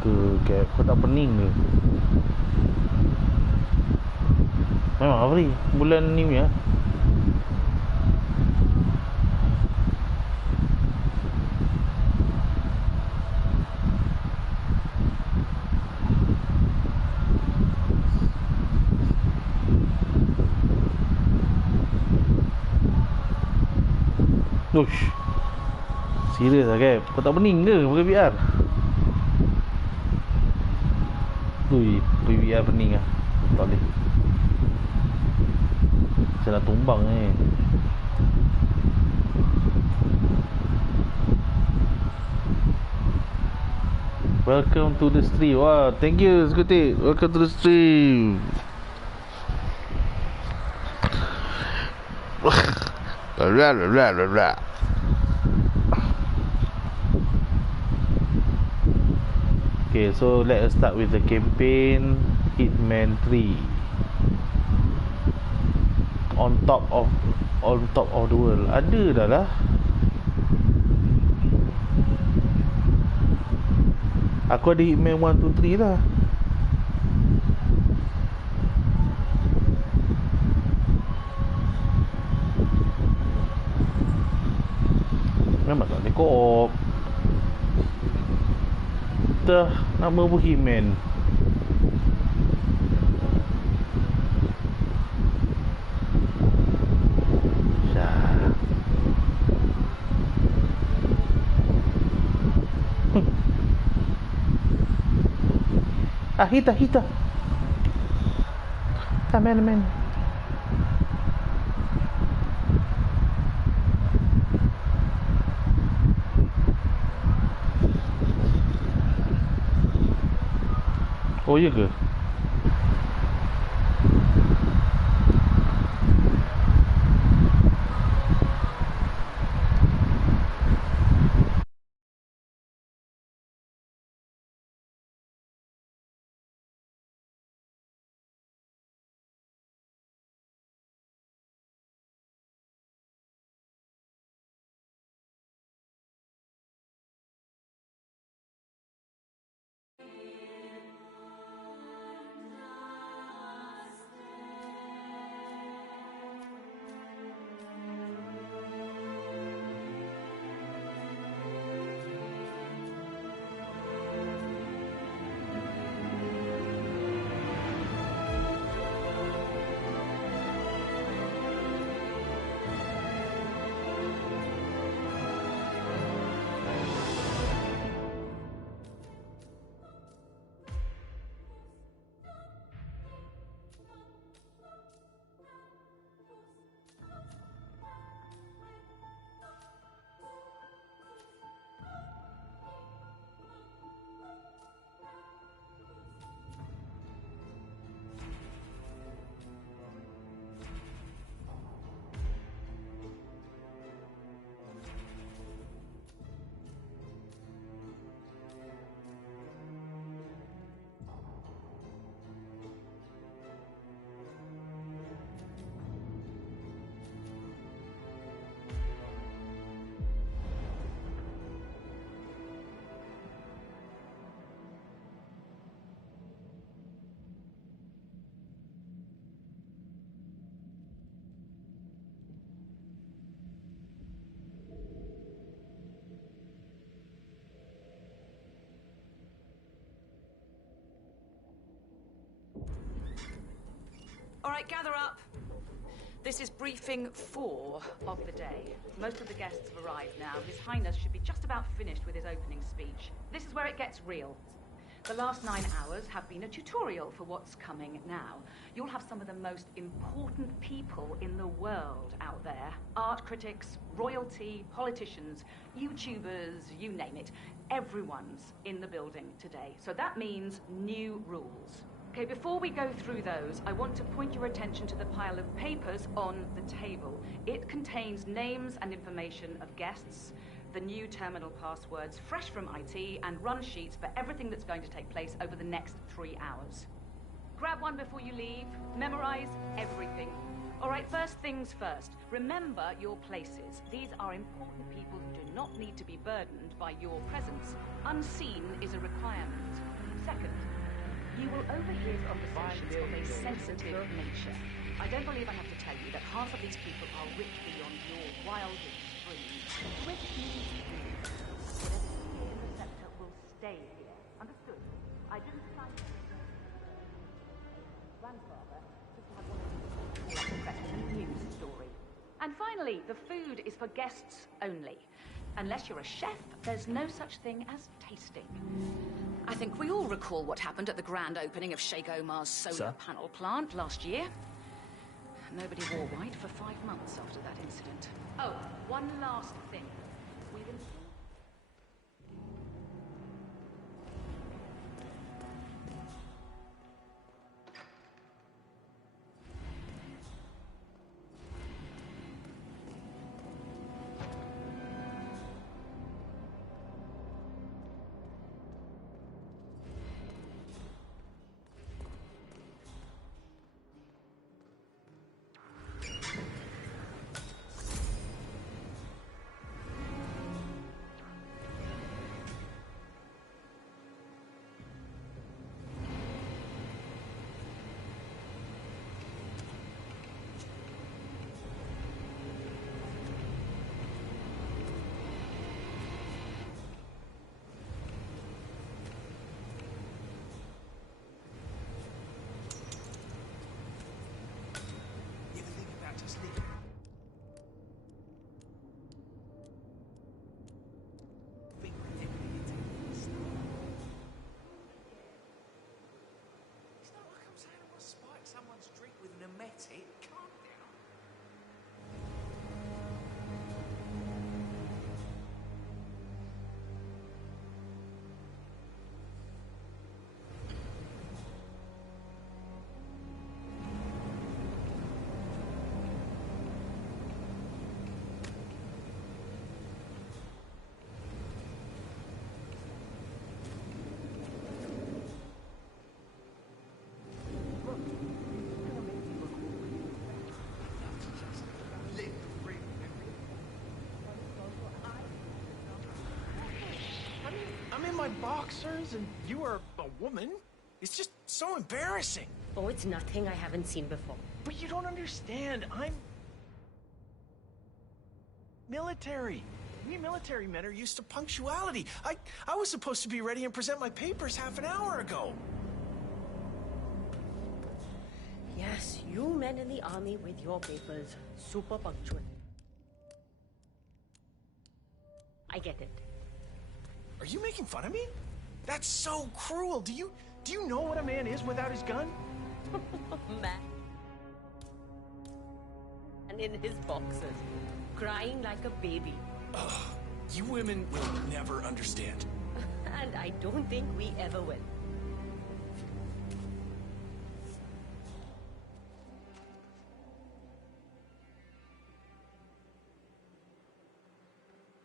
ke Cap? Kau tak pening ke? Memang Afri bulan ni ya. Ush. Serius lah Cap? Kau tak pening ke pakai VR? Ui, pakai VR pening lah. Tak boleh. Saya nak tumbang ni. Welcome to the stream. Wah, thank you Skutik. Welcome to the stream. Okay, so let us start with the campaign Hitman 3. On top of the world. Ada dah lah. Aku ada Hitman 1, 2, 3 lah. Memang tak boleh co-op. Dah nama pun Hitman. Hita. Man. Oh iya ke? All right, gather up. This is briefing 4 of the day. Most of the guests have arrived now. His Highness should be just about finished with his opening speech. This is where it gets real. The last 9 hours have been a tutorial for what's coming now. You'll have some of the most important people in the world out there. Art critics, royalty, politicians, YouTubers, you name it. Everyone's in the building today. So that means new rules. Okay, before we go through those, I want to point your attention to the pile of papers on the table. It contains names and information of guests, the new terminal passwords, fresh from IT, and run sheets for everything that's going to take place over the next 3 hours. Grab one before you leave. Memorize everything. All right, first things first. Remember your places. These are important people who do not not need to be burdened by your presence. Unseen is a requirement. Second, you will overhear conversations of a sensitive nature. I don't believe I have to tell you that half of these people are rich beyond your wildest dreams. Which means whatever's here in the sector will stay here. Understood? I didn't sign grandfather just to have one of these news story. And finally, the food is for guests only. Unless you're a chef, there's no such thing as tasting. I think we all recall what happened at the grand opening of Sheikh Omar's solar panel plant last year. Nobody wore white for 5 months after that incident. Oh, one last thing. We've installed... Someone's drink with an emetic. Calm down. I'm in my boxers and you are a woman. It's just so embarrassing. Oh, it's nothing I haven't seen before. But you don't understand. I'm military. We military men are used to punctuality. I was supposed to be ready and present my papers half an hour ago. Yes, you men in the army with your papers. Super punctual. I get it. Are you making fun of me? That's so cruel. Do you know what a man is without his gun? Man. And in his boxers, crying like a baby. Ugh, you women will never understand. And I don't think we ever will.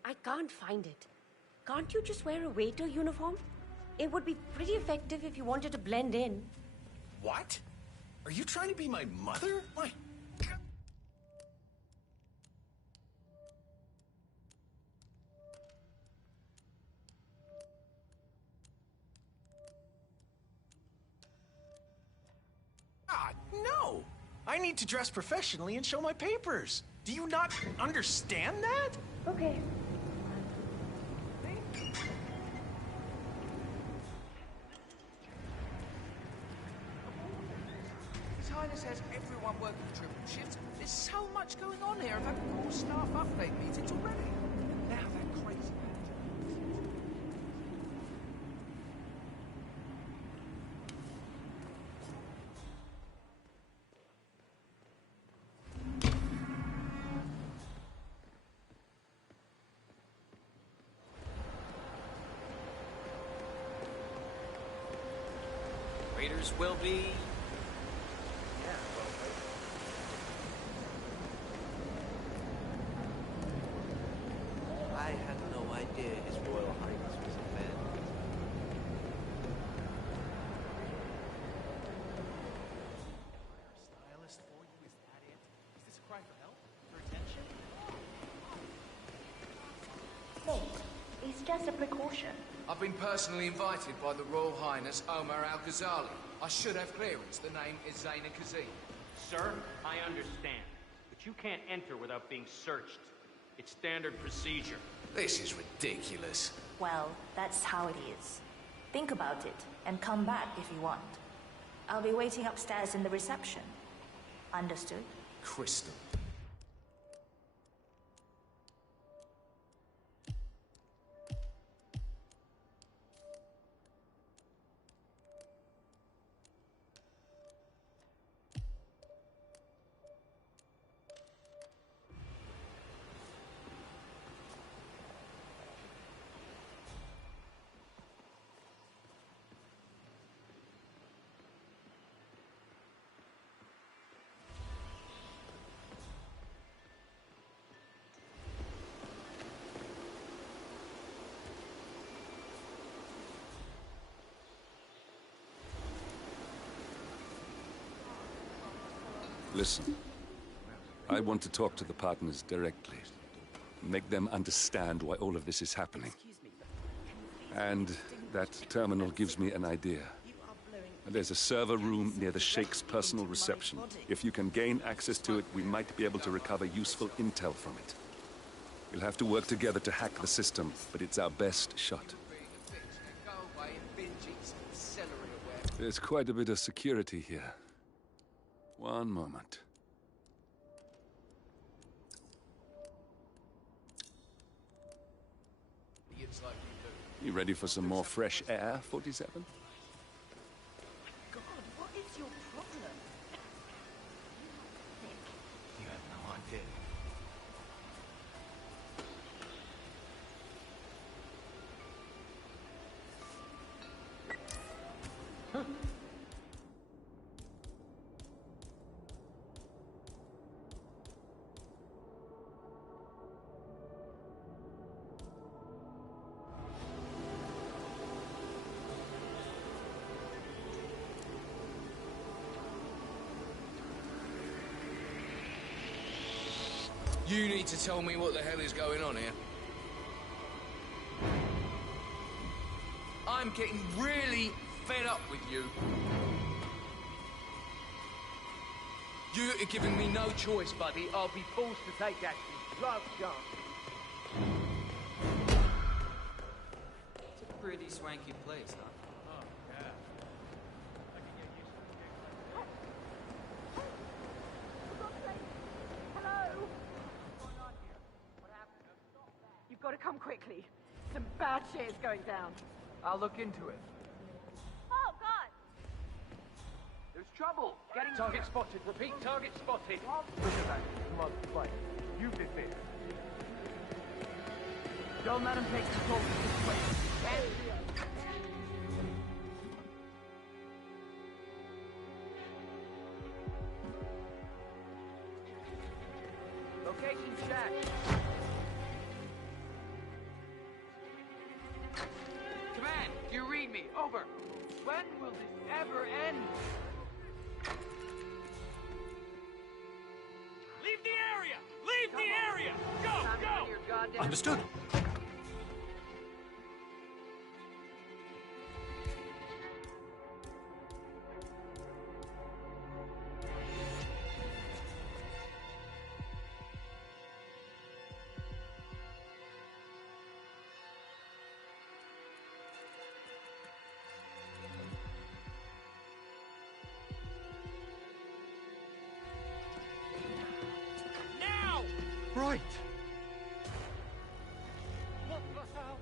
I can't find it. Can't you just wear a waiter uniform? It would be pretty effective if you wanted to blend in. What? Are you trying to be my mother? My... No! I need to dress professionally and show my papers. Do you not understand that? Okay. His Highness has everyone working triple shifts. There's so much going on here. I've had to call staff update meetings already. Now that crazy Raiders will be... I had no idea His Royal Highness was a fan. Stylist for you, is that it? Is this a cry for help? For attention? Look, it's just a precaution. I've been personally invited by the Royal Highness Omar Al-Ghazali. I should have clearance. The name is Zaina Kazim. Sir, I understand. But you can't enter without being searched. It's standard procedure. This is ridiculous. Well, that's how it is. Think about it, and come back if you want. I'll be waiting upstairs in the reception. Understood? Crystal. Listen, I want to talk to the partners directly. Make them understand why all of this is happening. And that terminal gives me an idea. There's a server room near the Sheikh's personal reception. If you can gain access to it, we might be able to recover useful intel from it. We'll have to work together to hack the system, but it's our best shot. There's quite a bit of security here. One moment. You ready for some more fresh air, 47? God, what is your problem? You have no idea. You need to tell me what the hell is going on here. I'm getting really fed up with you. You are giving me no choice, buddy. I'll be forced to take action. Last chance. It's a pretty swanky place, huh? You've got to come quickly. Some bad shit is going down. I'll look into it. Oh, God! There's trouble. Getting target spotted. Repeat, target spotted. Look at that. Come on, fight. You did this. Don't let him take control of the situation. Location check. Command, you read me. Over. When will this ever end? Leave the area! Leave the area! Go, go! Understood. Now! Right. What the hell?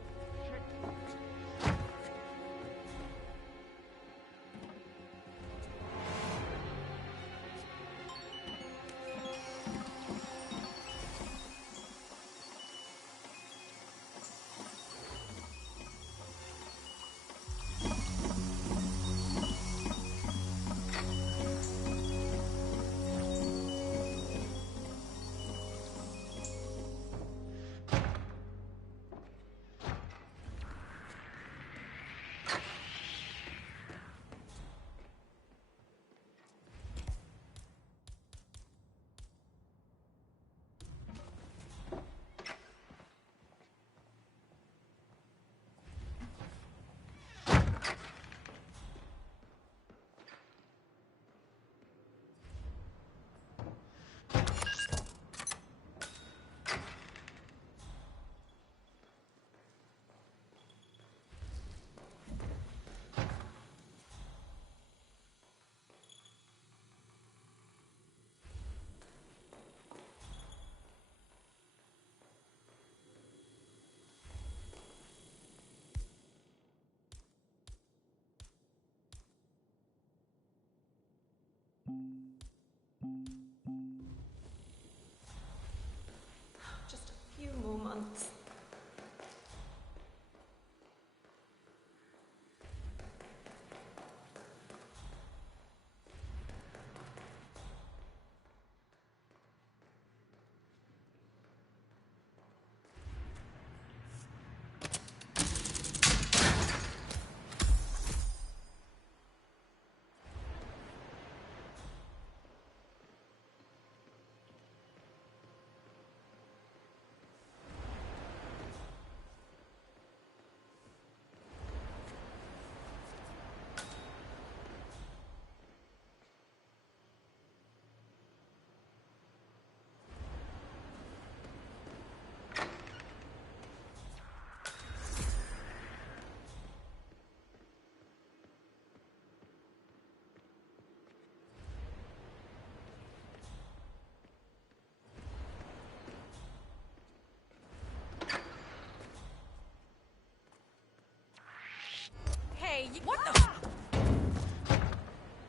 What the?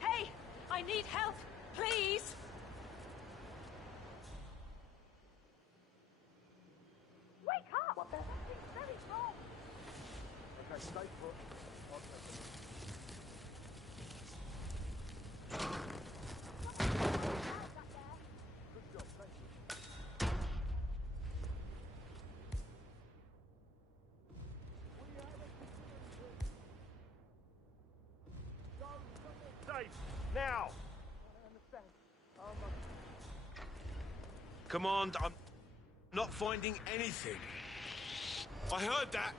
Hey, I need help, please. Wake up! What the? Something's very wrong. Okay, stay put. I'll take it. Good job, thank you. Safe, now! I understand. Command, I'm not finding anything. I heard that.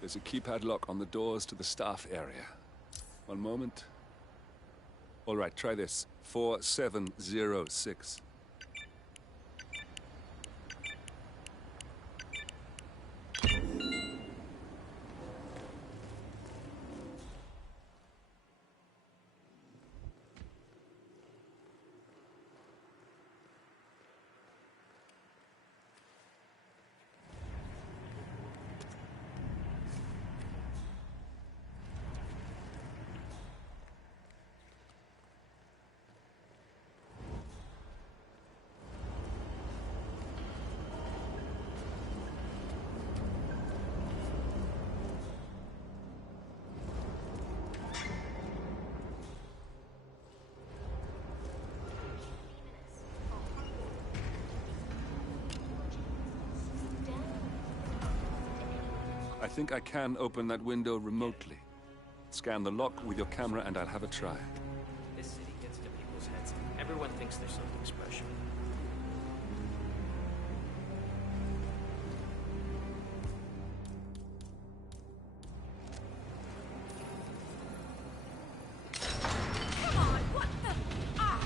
There's a keypad lock on the doors to the staff area. One moment. All right, try this. 4706. I think I can open that window remotely. Scan the lock with your camera and I'll have a try. This city gets into people's heads. Everyone thinks there's something special. Come on, what the? Ah!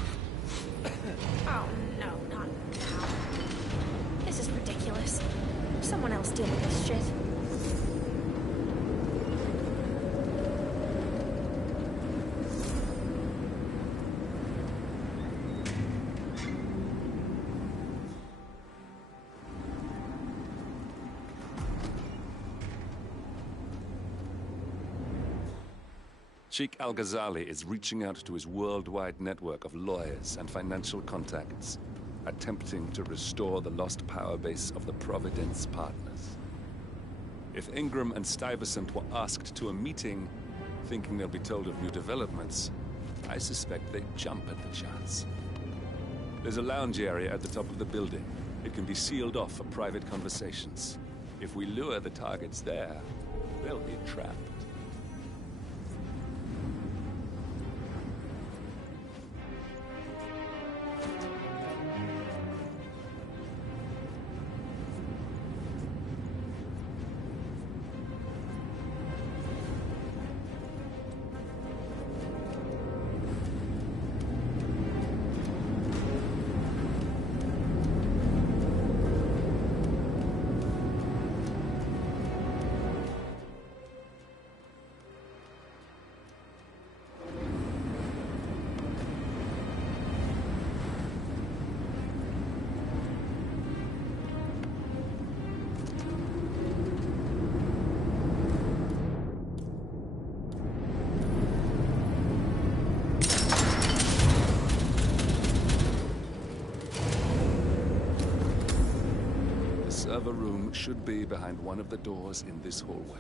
Oh no, not now. This is ridiculous. Someone else deal with this shit. Sheikh Al-Ghazali is reaching out to his worldwide network of lawyers and financial contacts, attempting to restore the lost power base of the Providence Partners. If Ingram and Stuyvesant were asked to a meeting, thinking they'll be told of new developments, I suspect they'd jump at the chance. There's a lounge area at the top of the building. It can be sealed off for private conversations. If we lure the targets there, they'll be trapped. server room should be behind one of the doors in this hallway.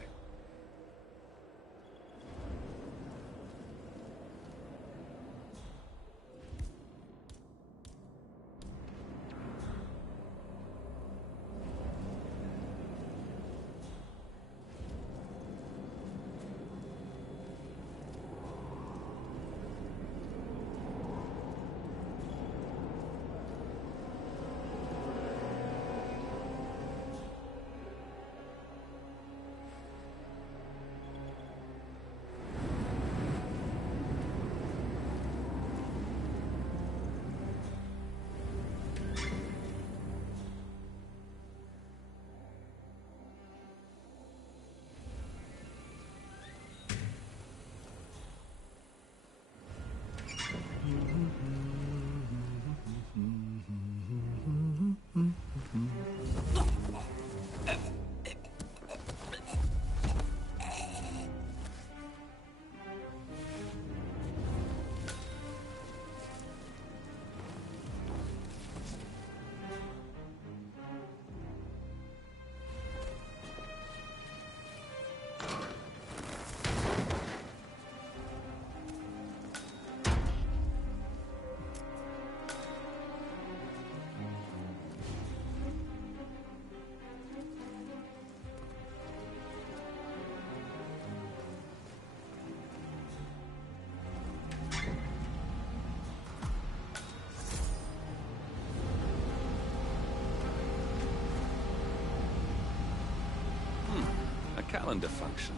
Calendar function.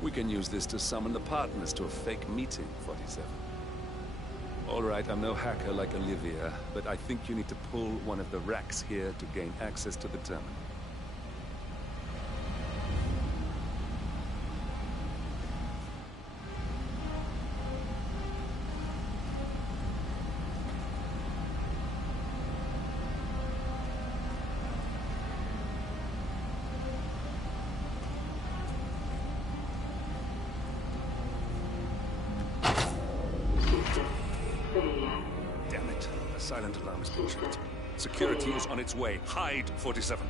We can use this to summon the partners to a fake meeting, 47. All right, I'm no hacker like Olivia, but I think you need to pull one of the racks here to gain access to the terminal. Damn it. A silent alarm has been tripped. Security is on its way. Hide, 47.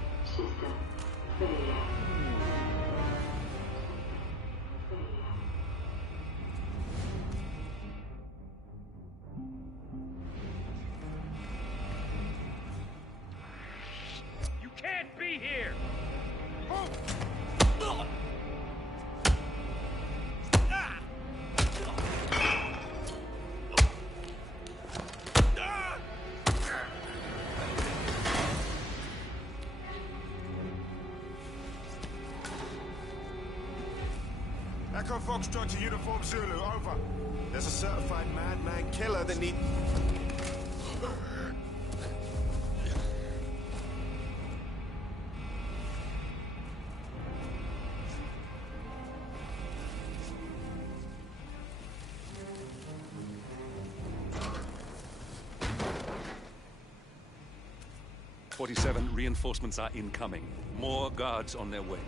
You can't be here! Echo Foxtrot to Uniform Zulu, over. There's a certified madman killer that need... .47, reinforcements are incoming. More guards on their way.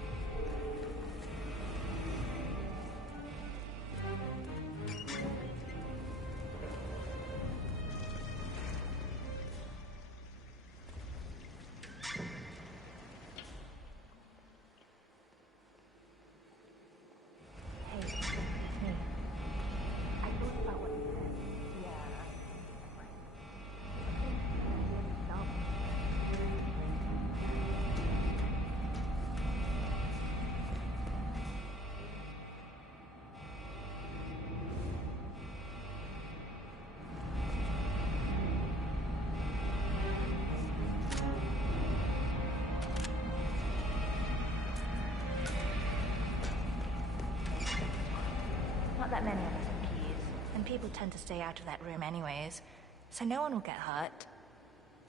Not that many of us have keys, and people tend to stay out of that room anyways, so no one will get hurt.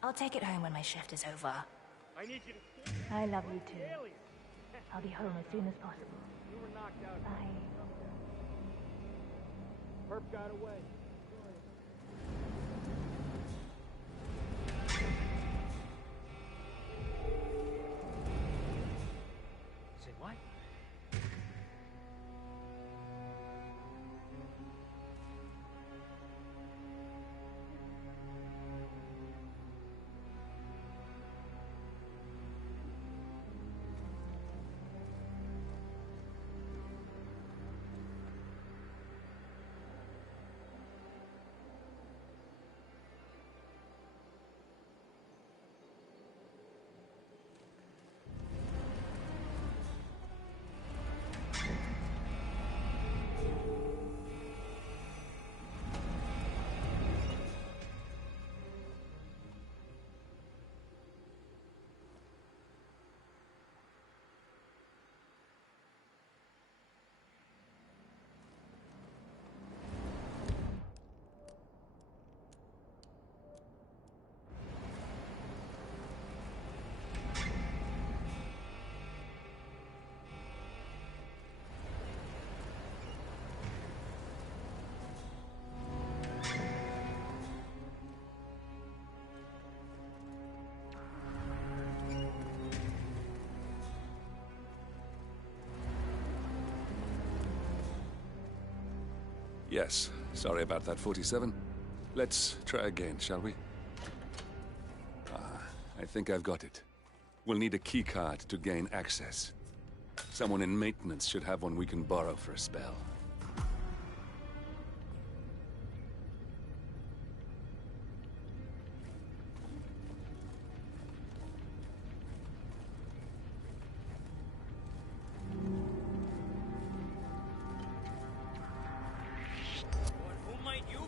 I'll take it home when my shift is over. I need you to... I love you too. I'll be home as soon as possible. You were knocked out. Bye. Perp got away. Say what? Yes, sorry about that, 47. Let's try again, shall we? I think I've got it. We'll need a keycard to gain access. Someone in maintenance should have one we can borrow for a spell. Who might you be?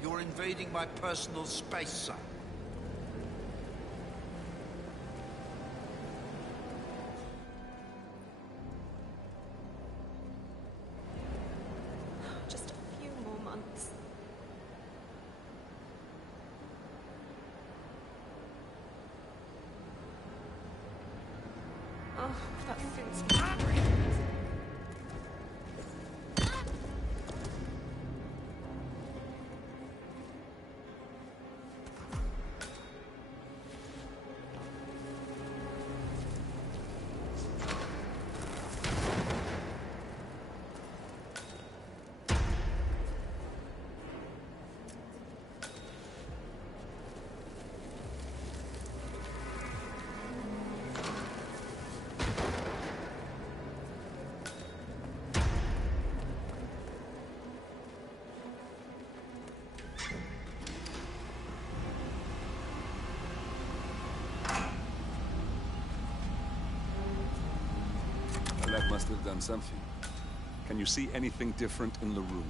You're invading my personal space, son. Just a few more months. Oh, that suit's great. That must have done something. Can you see anything different in the room?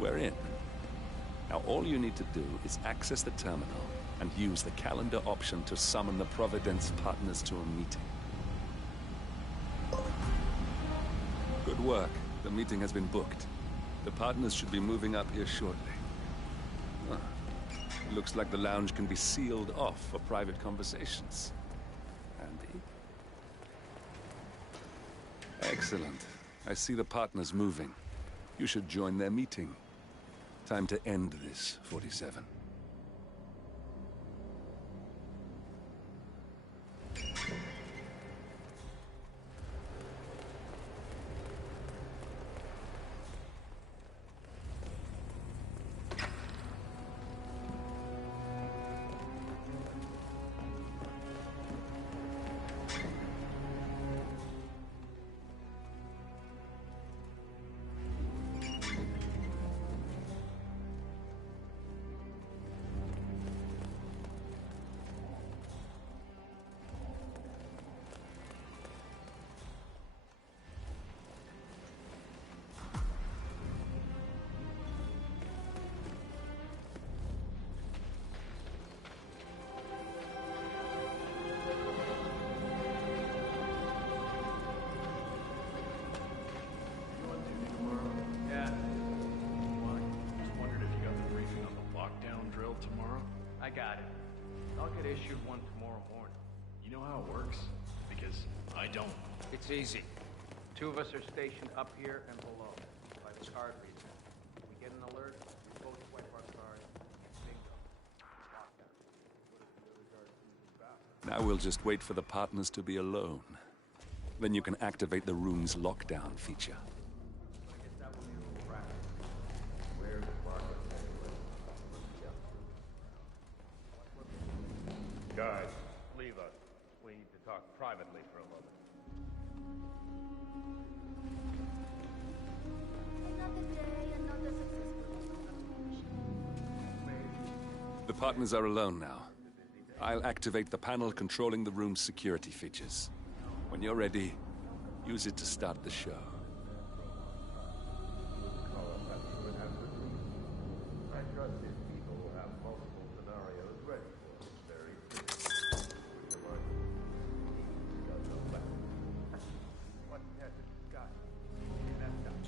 We're in. Now all you need to do is access the terminal and use the calendar option to summon the Providence partners to a meeting. Good work. The meeting has been booked. The partners should be moving up here shortly. Looks like the lounge can be sealed off for private conversations. Handy. Excellent. I see the partners moving. You should join their meeting. Time to end this, 47. tomorrow? I got it. I'll get issued one tomorrow morning. You know how it works? Because I don't. It's easy. Two of us are stationed up here and below by the card reader. We get an alert, we both swipe our cards, bingo. Now we'll just wait for the partners to be alone. Then you can activate the room's lockdown feature. Guys, leave us. We need to talk privately for a moment. Another day, another successful. The partners are alone now. I'll activate the panel controlling the room's security features. When you're ready, use it to start the show. I trust these people will have multiple scenarios ready for us very soon. What has it got? She messed up.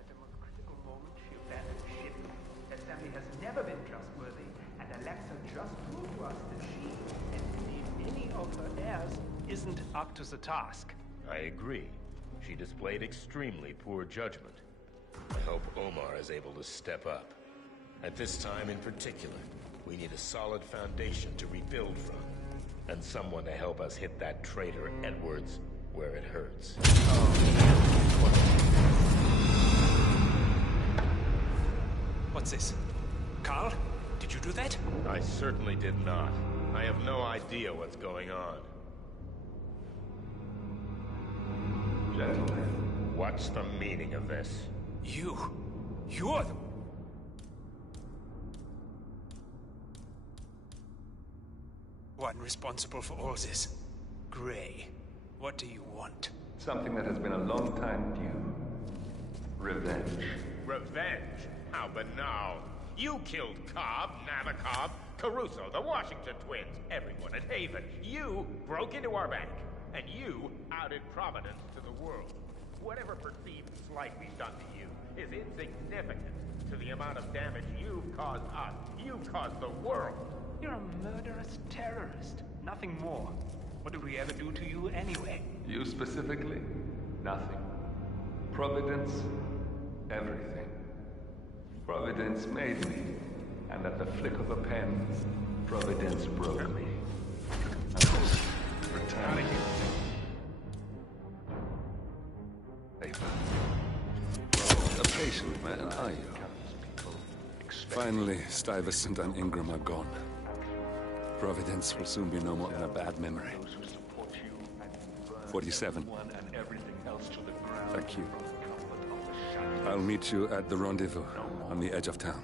At the most critical moment, she abandoned ship. That Sammy has never been trustworthy, and Alexa just proved to us that she, and indeed any of her heirs, isn't up to the task. I agree. She displayed extremely poor judgment. I hope Omar is able to step up. At this time in particular, we need a solid foundation to rebuild from. And someone to help us hit that traitor, Edwards, where it hurts. What's this? Carl? Did you do that? I certainly did not. I have no idea what's going on. Gentlemen, what's the meaning of this? You're the... one responsible for all this. Gray, what do you want? Something that has been a long time due. Revenge. Revenge? How banal. You killed Cobb, Nabokov, Caruso, the Washington twins, everyone at Haven. You broke into our bank, and you outed Providence to the world. Whatever perceived slight we've done to you is insignificant to the amount of damage you've caused us. You've caused the world. You're a murderous terrorist. Nothing more. What did we ever do to you anyway? You specifically? Nothing. Providence? Everything. Providence made me, and at the flick of a pen, Providence broke me. Returning paper. A patient man, are you? Finally, Stuyvesant and Ingram are gone. Providence will soon be no more than a bad memory. 47. Thank you. I'll meet you at the rendezvous on the edge of town.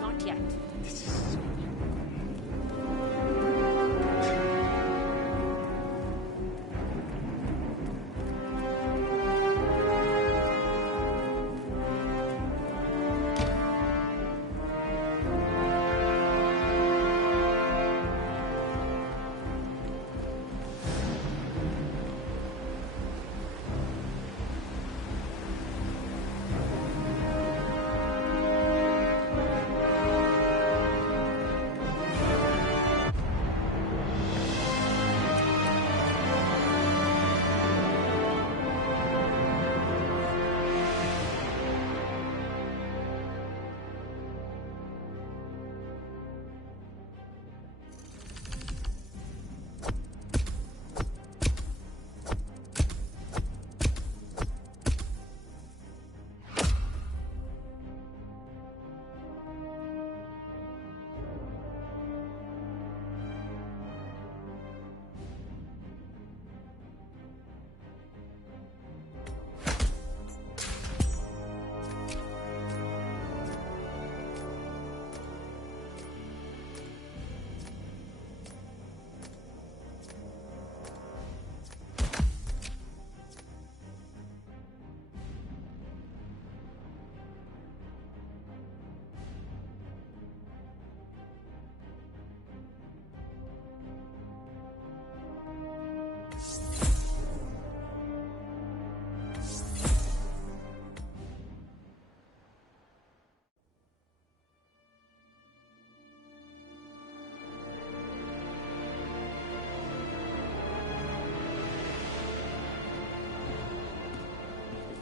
Not yet.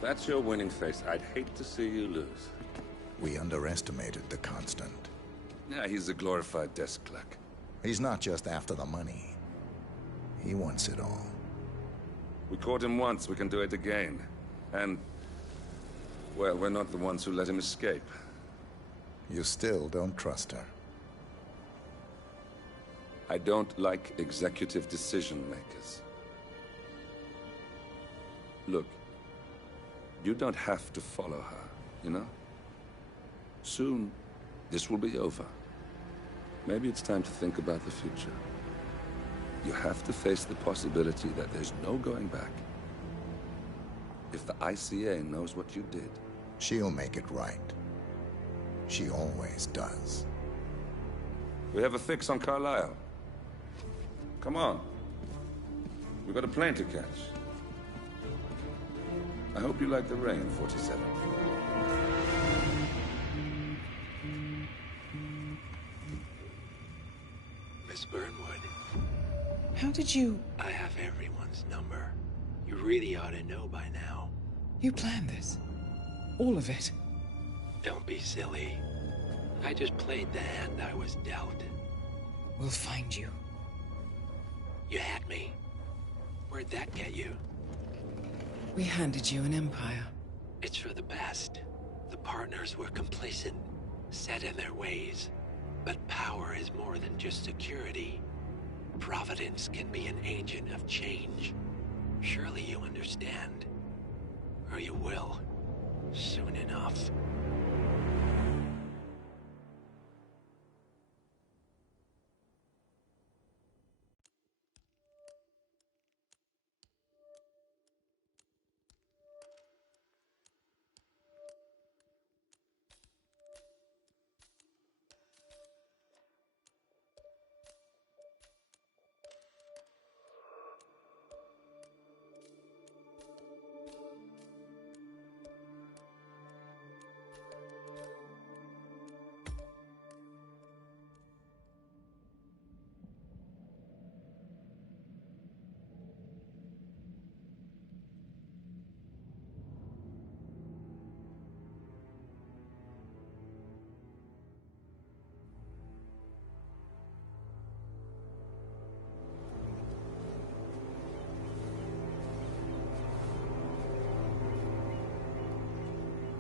If that's your winning face, I'd hate to see you lose. We underestimated the Constant. Yeah, he's a glorified desk clerk. He's not just after the money. He wants it all. We caught him once, we can do it again. And, well, we're not the ones who let him escape. You still don't trust her. I don't like executive decision makers. Look, you don't have to follow her, you know? Soon, this will be over. Maybe it's time to think about the future. You have to face the possibility that there's no going back. If the ICA knows what you did... She'll make it right. She always does. We have a fix on Carlisle. Come on. We've got a plane to catch. I hope you like the rain, 47. Miss Burnwood. How did you... I have everyone's number. You really ought to know by now. You planned this? All of it? Don't be silly. I just played the hand I was dealt. We'll find you. You had me. Where'd that get you? We handed you an empire. It's for the best. The partners were complacent, set in their ways. But power is more than just security. Providence can be an agent of change. Surely you understand. Or you will. Soon enough.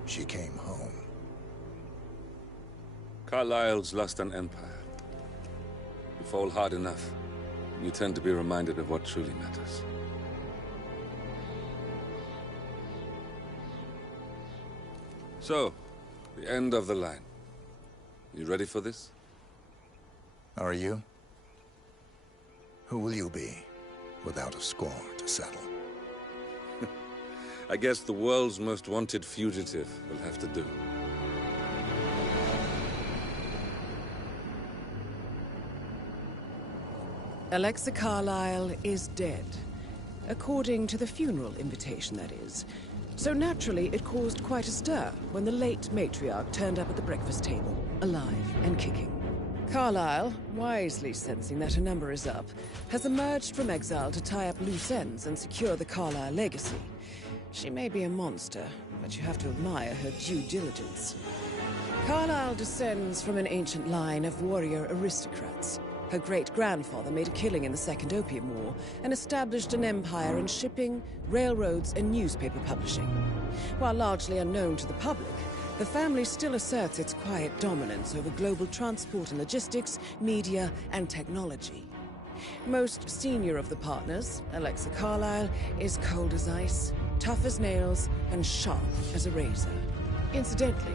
She came home. Carlisle's lost an empire. You fall hard enough, you tend to be reminded of what truly matters. So, The end of the line. You ready for this? Are you? Who will you be, without a score to settle? I guess the world's most wanted fugitive will have to do. Alexa Carlyle is dead. According to the funeral invitation, that is. So naturally, it caused quite a stir when the late matriarch turned up at the breakfast table, alive and kicking. Carlyle, wisely sensing that her number is up, has emerged from exile to tie up loose ends and secure the Carlyle legacy. She may be a monster, but you have to admire her due diligence. Carlyle descends from an ancient line of warrior aristocrats. Her great-grandfather made a killing in the Second Opium War and established an empire in shipping, railroads, and newspaper publishing. While largely unknown to the public, the family still asserts its quiet dominance over global transport and logistics, media, and technology. Most senior of the partners, Alexa Carlyle, is cold as ice, tough as nails, and sharp as a razor. Incidentally,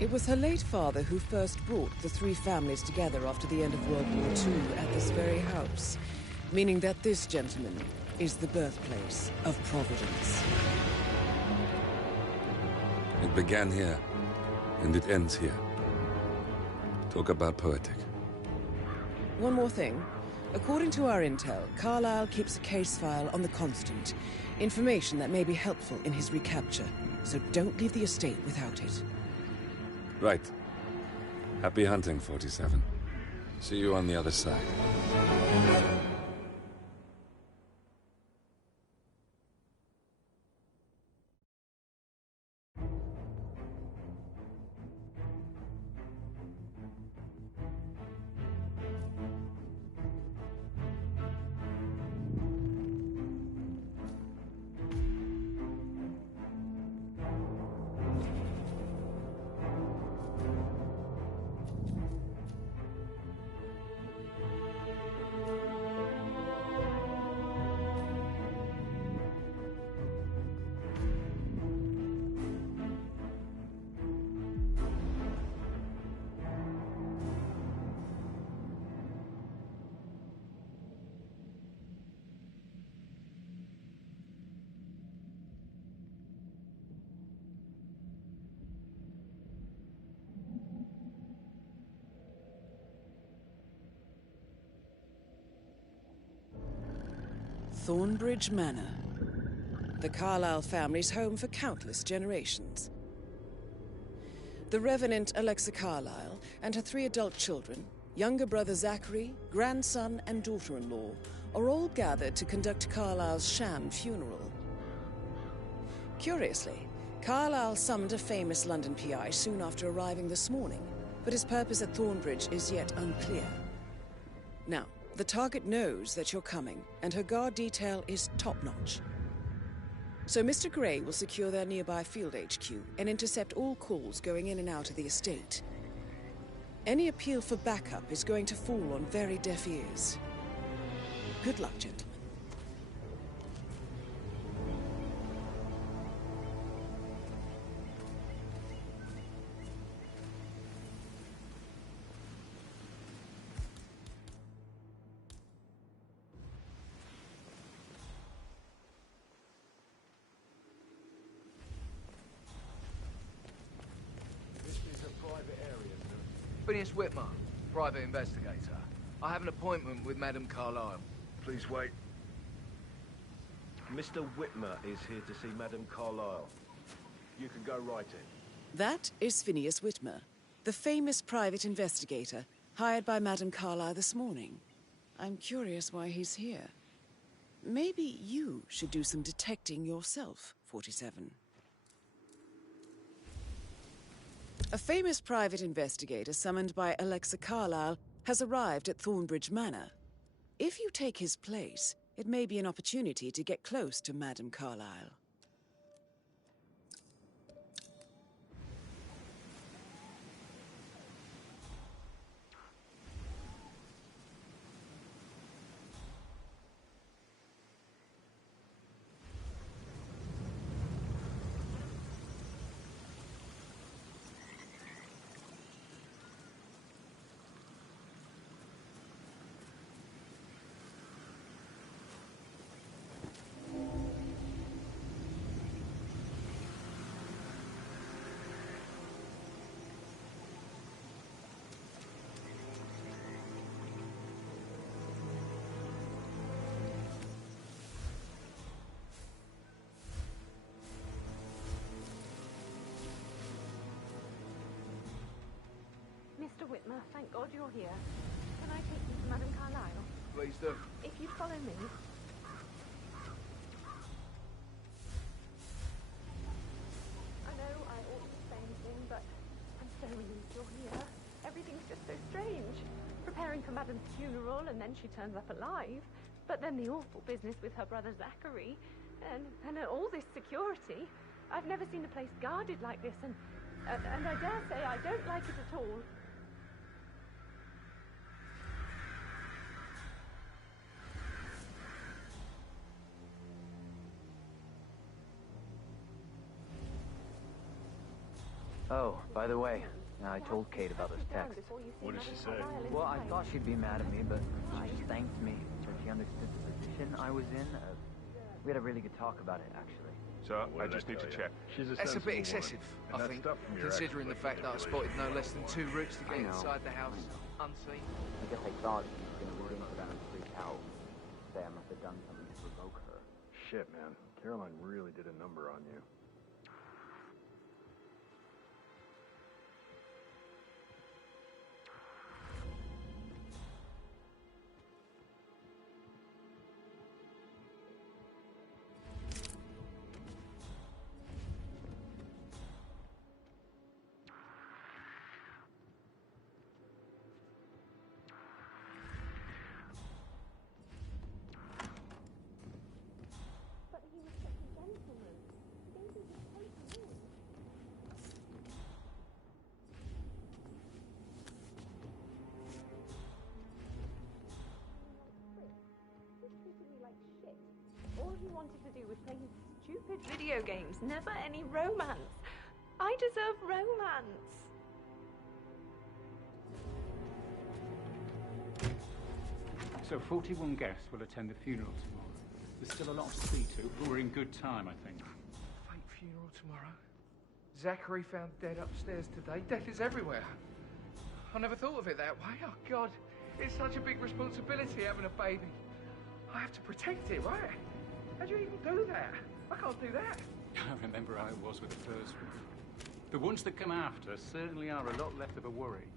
it was her late father who first brought the three families together after the end of World War II at this very house, meaning that this gentleman is the birthplace of Providence. It began here, and it ends here. Talk about poetic. One more thing. According to our intel, Carlyle keeps a case file on the Constant. Information that may be helpful in his recapture, so don't leave the estate without it. Right. Happy hunting, 47. See you on the other side. Thornbridge Manor. The Carlyle family's home for countless generations. The Revenant Alexa Carlyle and her 3 adult children, younger brother Zachary, grandson and daughter-in-law, are all gathered to conduct Carlyle's sham funeral. Curiously, Carlyle summoned a famous London PI soon after arriving this morning, but his purpose at Thornbridge is yet unclear. Now, the target knows that you're coming, and her guard detail is top-notch. So Mr. Gray will secure their nearby field HQ and intercept all calls going in and out of the estate. Any appeal for backup is going to fall on very deaf ears. Good luck, gentlemen. Phineas Whitmer, private investigator. I have an appointment with Madame Carlyle. Please wait. Mr. Whitmer is here to see Madame Carlyle. You can go right in. That is Phineas Whitmer, the famous private investigator hired by Madame Carlyle this morning. I'm curious why he's here. Maybe you should do some detecting yourself, 47. A famous private investigator summoned by Alexa Carlyle has arrived at Thornbridge Manor. If you take his place, it may be an opportunity to get close to Madame Carlyle. Mr. Whitmer, thank God you're here. Can I take you to Madame Carlyle? Please do. If you'd follow me. I know I oughtn't to say anything, but I'm so relieved you're here. Everything's just so strange. Preparing for Madame's funeral, and then she turns up alive. But then the awful business with her brother Zachary, and all this security. I've never seen the place guarded like this, and I dare say I don't like it at all. Oh, by the way, I told Kate about this text. What did she say? Well, I thought she'd be mad at me, but she just thanked me when she understood the position I was in. We had a really good talk about it, actually. So, I just need to check. That's a bit excessive, I think, considering the fact that I spotted no less than 2 routes to get inside the house unseen. I guess I thought she was going to read into that and freak out. Say I must have done something to provoke her. Shit, man. Caroline really did a number on you. All he wanted to do was play his stupid video games, never any romance. I deserve romance. So 41 guests will attend the funeral tomorrow. There's still a lot to see to, but we're in good time, I think. Fake funeral tomorrow. Zachary found dead upstairs today. Death is everywhere. I never thought of it that way. Oh, God. It's such a big responsibility having a baby. I have to protect it, right? How do you even do that? I can't do that. I remember how it was with the first one. The ones that come after certainly are a lot less of a worry.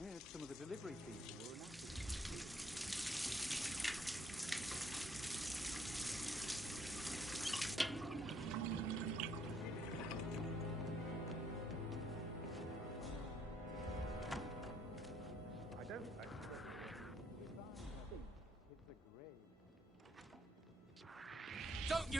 Yeah, some of the delivery people were an I don't Don't you...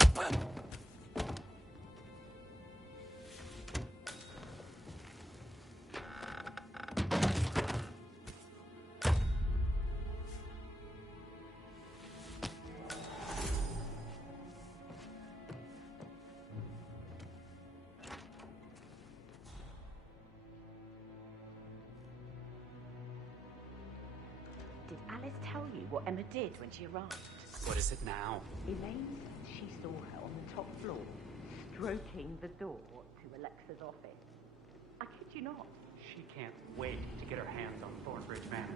Did Alice tell you what Emma did when she arrived? What is it now? Elaine said she saw her on the top floor, stroking the door to Alexa's office. I kid you not. She can't wait to get her hands on Thornbridge Manor.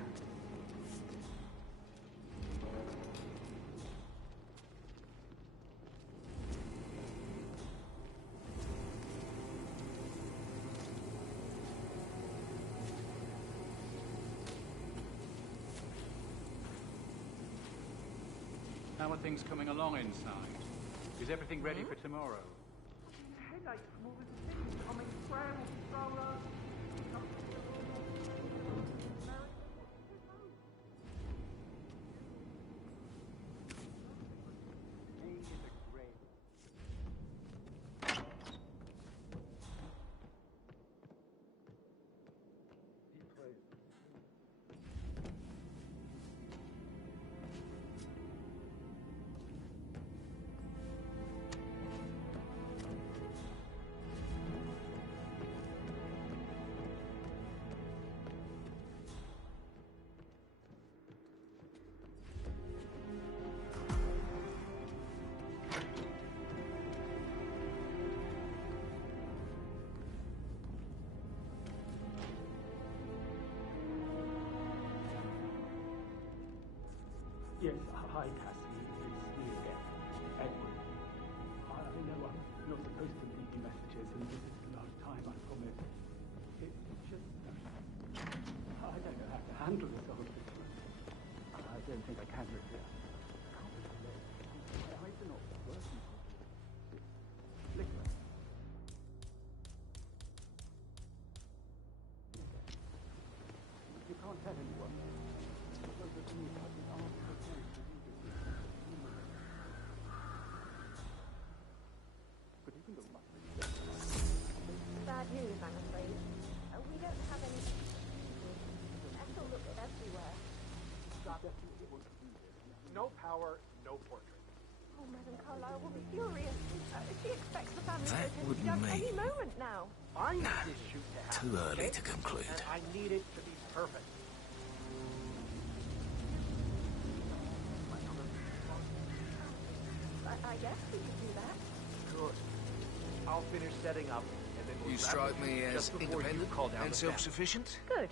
How are things coming along inside? Is everything ready for tomorrow? Headache from all this things coming through. So, Yes, hi Cassie, it's me again, Edward. I know I'm not supposed to leave you messages, and this is the last time, I promise. It's just, I don't know how to handle this whole situation. I don't think I can really. I can't believe it. My eyes are not working properly. It's flickering. You can't tell anyone. Bad news, I'm afraid. We don't have any... Ethel looked everywhere. No power, no portrait. Oh, Madame Carlyle will be furious. She expects the family That to wouldn't jump mean- any moment now. I need this shoot to happen. Too early okay? to conclude. And I need it to be perfect. I guess we could do that. Good. I'll finish setting up, and then we'll You wrap strike it me just as before you independent call down and the family. self-sufficient. Good.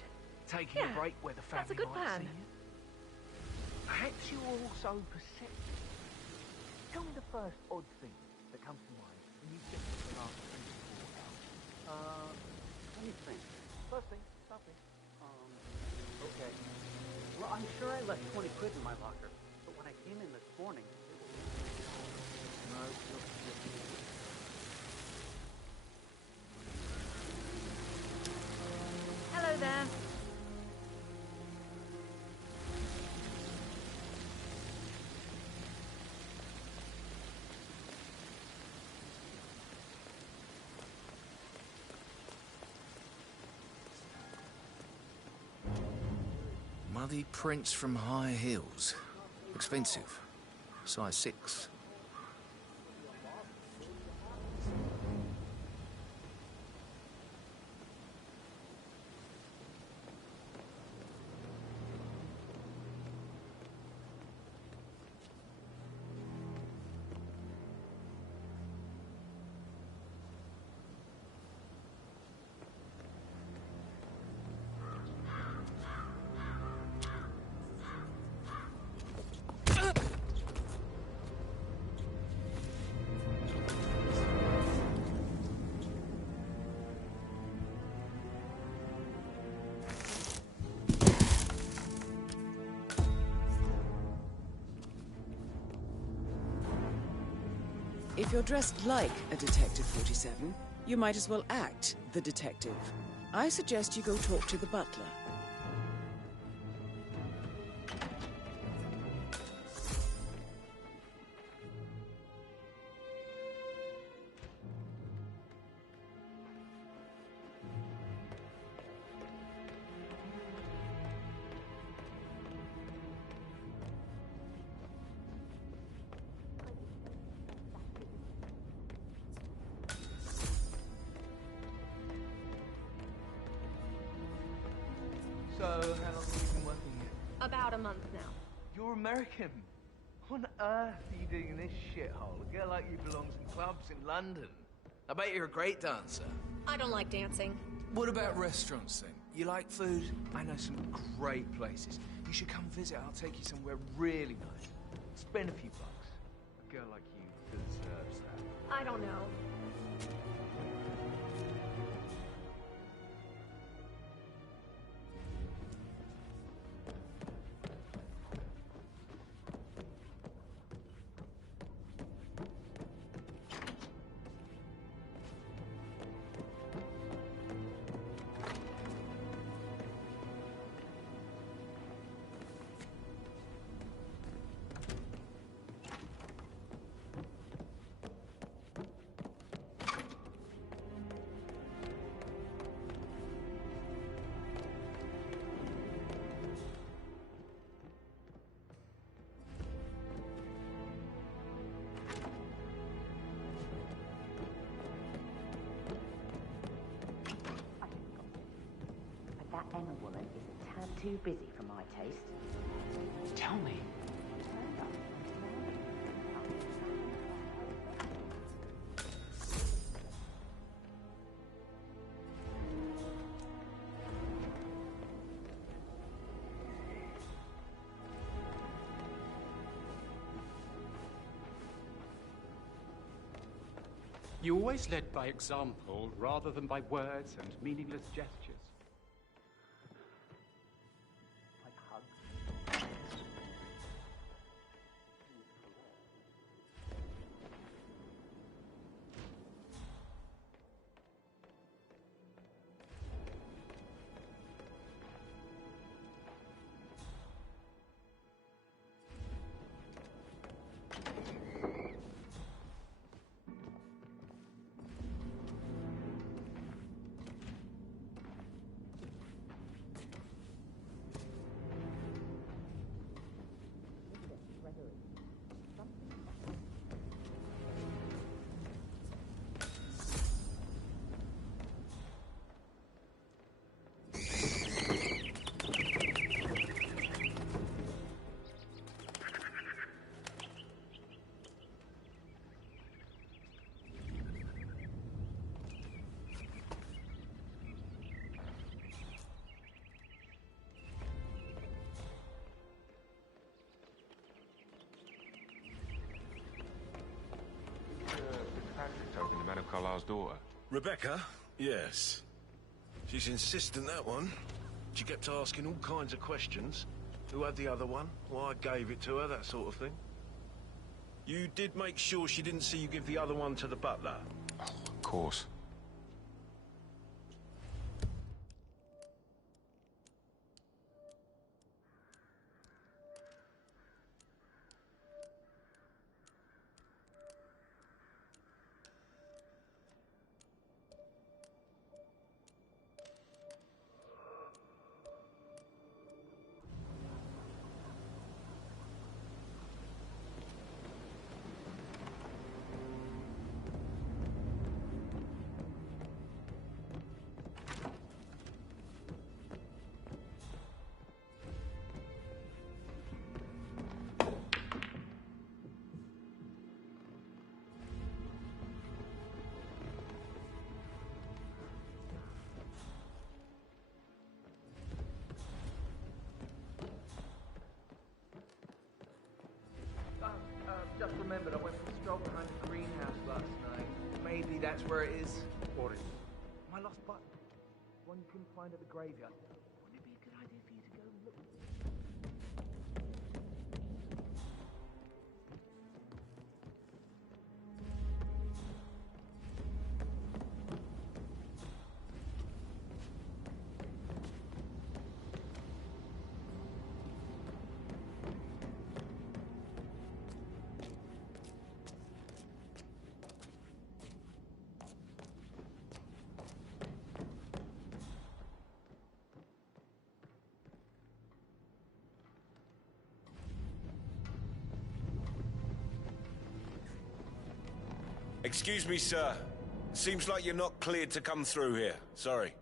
Taking Yeah, a break where the family that's a good might plan. see you. Perhaps you're also perceptive. Tell me the first odd thing that comes to mind when you think of the last 24 hours. Let me think. First thing, something. Okay. Well, I'm sure I left 20 quid in my locker, but when I came in this morning, No, Hello there. Muddy prints from high heels. Expensive. Size 6. If you're dressed like a Detective 47, you might as well act the detective. I suggest you go talk to the butler. So, how long have you been working here? About a month now. You're American. What on earth are you doing in this shithole? A girl like you belongs in clubs in London. I bet you're a great dancer. I don't like dancing. What about restaurants then? You like food? I know some great places. You should come visit. I'll take you somewhere really nice. Spend a few bucks. A girl like you deserves that. I don't know. too busy for my taste. Tell me. You always led by example rather than by words and meaningless gestures. Like hugs. Open the man of Carlisle's daughter. Rebecca? Yes. She's insistent, that one. She kept asking all kinds of questions. Who had the other one? Why I gave it to her, that sort of thing. You did make sure she didn't see you give the other one to the butler? Oh, of course. Just remembered I went for a stroll behind the greenhouse last night. Maybe that's where it is. What is? My lost button. One you couldn't find at the graveyard. Wouldn't it be a good idea for you to go and look? Excuse me, sir. Seems like you're not cleared to come through here. Sorry.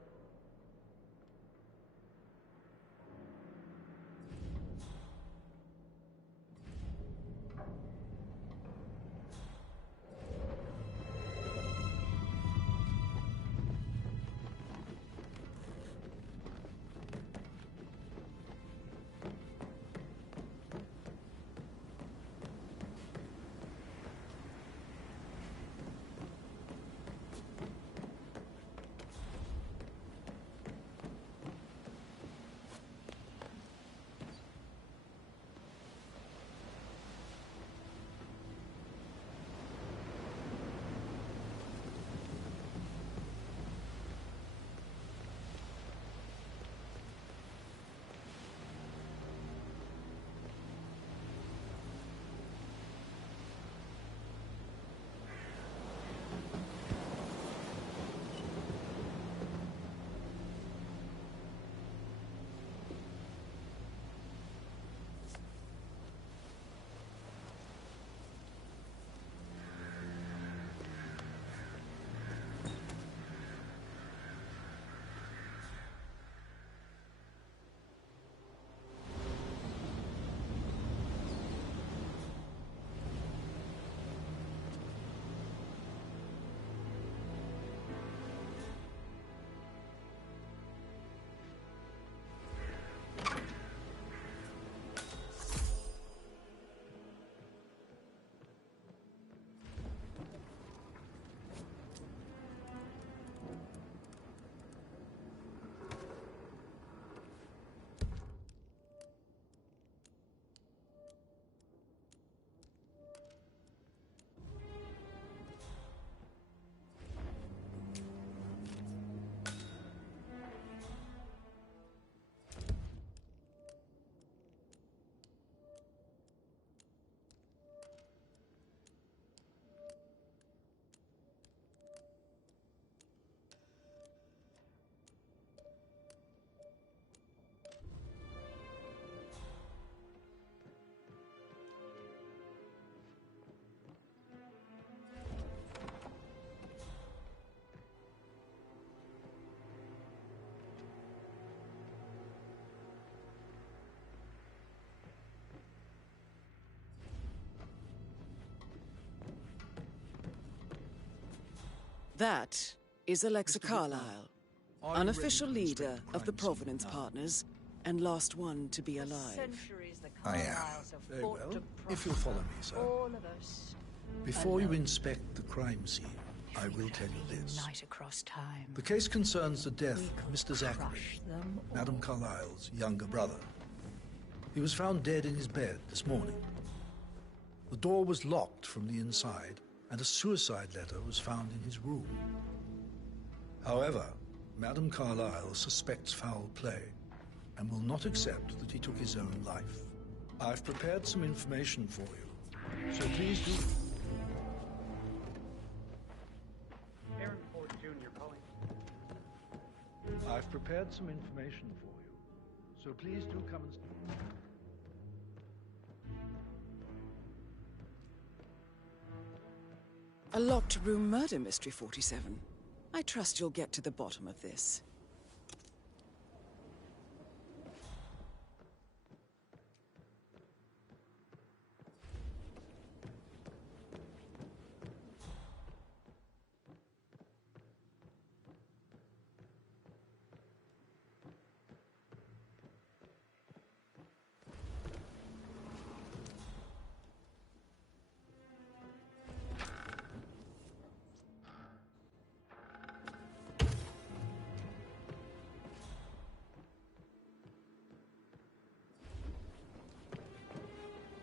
That is Alexa Carlyle, unofficial leader of the Providence Partners, and last one to be alive. I am. Very well. If you'll follow me, sir. Before you inspect the crime scene, I will tell you this. Night across time. The case concerns the death of Mr. Zachary, Madame Carlyle's younger brother. He was found dead in his bed this morning. The door was locked from the inside, and a suicide letter was found in his room. However, Madame Carlyle suspects foul play and will not accept that he took his own life. I've prepared some information for you, so please do... Aaron Ford Jr. calling. I've prepared some information for you, so please do come and... A locked room murder mystery, 47. I trust you'll get to the bottom of this.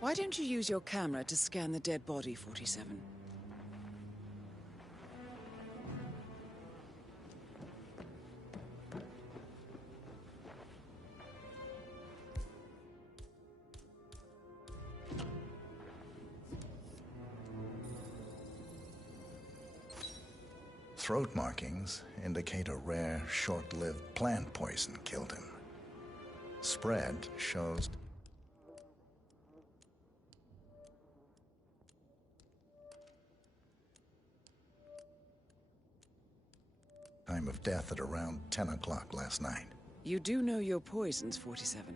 Why don't you use your camera to scan the dead body, 47? Throat markings indicate a rare, short-lived plant poison killed him. Spread shows... time of death at around 10 o'clock last night. You do know your poisons, 47.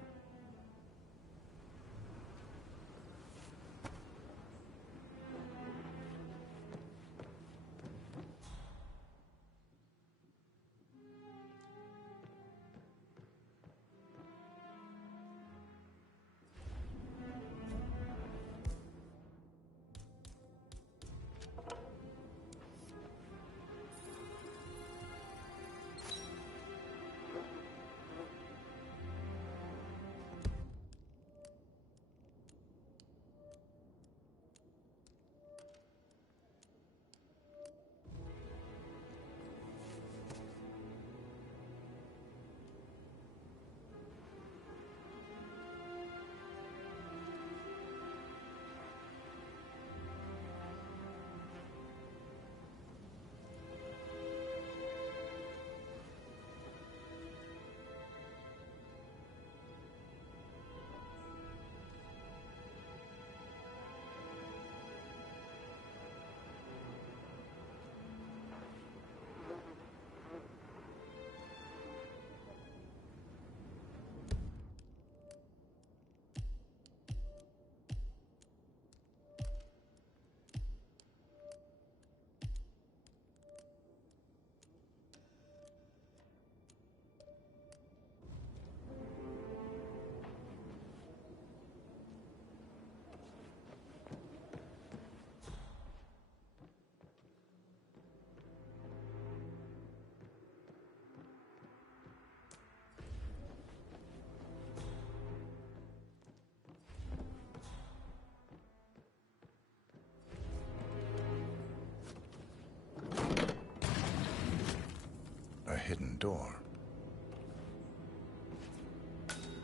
A hidden door.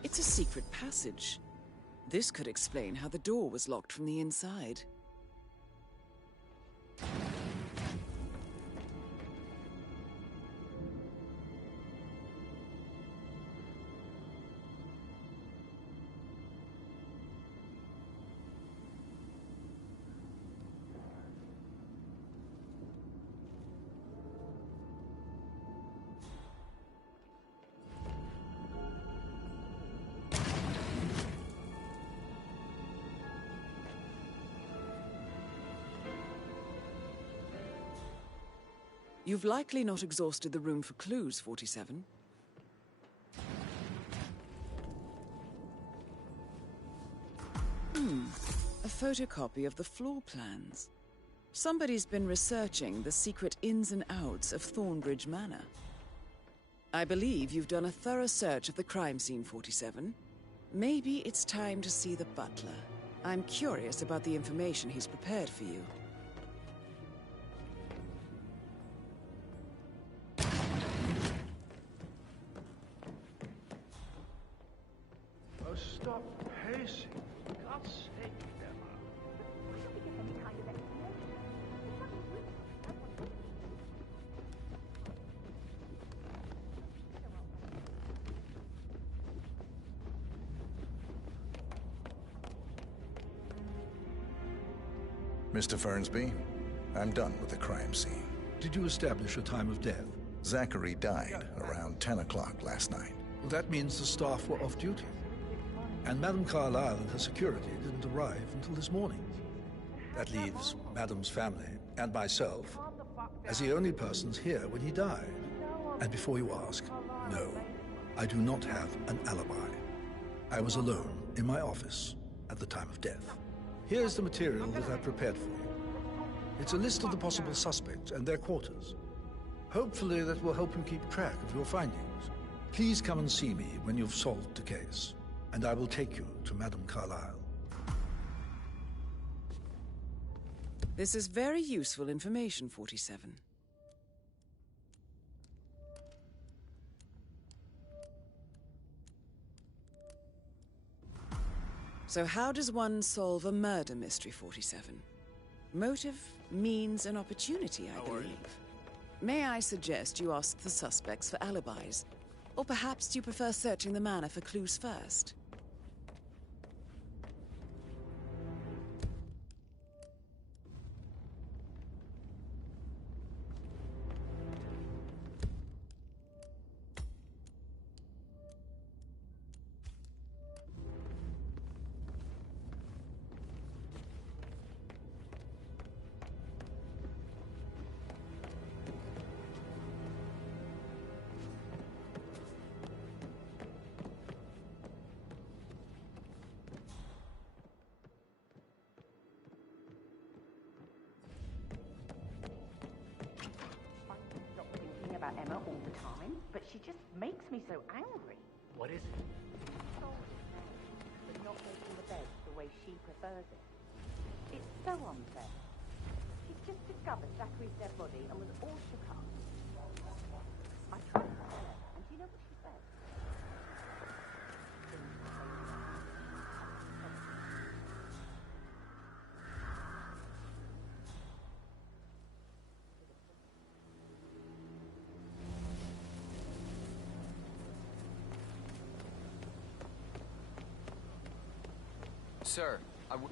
It's a secret passage. This could explain how the door was locked from the inside. You've likely not exhausted the room for clues, 47. A photocopy of the floor plans. Somebody's been researching the secret ins and outs of Thornbridge Manor. I believe you've done a thorough search of the crime scene, 47. Maybe it's time to see the butler. I'm curious about the information he's prepared for you. Oh, stop pacing. For God's sake, Emma. Why don't we give any kind of explanation? Mr. Fernsby, I'm done with the crime scene. Did you establish a time of death? Zachary died around 10 o'clock last night. Well, that means the staff were off duty. And Madame Carlyle and her security didn't arrive until this morning. That leaves Madame's family and myself as the only persons here when he died. And before you ask, no, I do not have an alibi. I was alone in my office at the time of death. Here's the material that I prepared for you. It's a list of the possible suspects and their quarters. Hopefully that will help you keep track of your findings. Please come and see me when you've solved the case, and I will take you to Madame Carlyle. This is very useful information, 47. So how does one solve a murder mystery, 47? Motive, means, and opportunity, I believe. May I suggest you ask the suspects for alibis? Or perhaps you prefer searching the manor for clues first? About Emma all the time, but she just makes me so angry. What is it? But not making the bed the way she prefers it. It's so unfair. She's just discovered Zachary's dead body and was all shook up. I tried to tell her, and do you know what she said? Sir,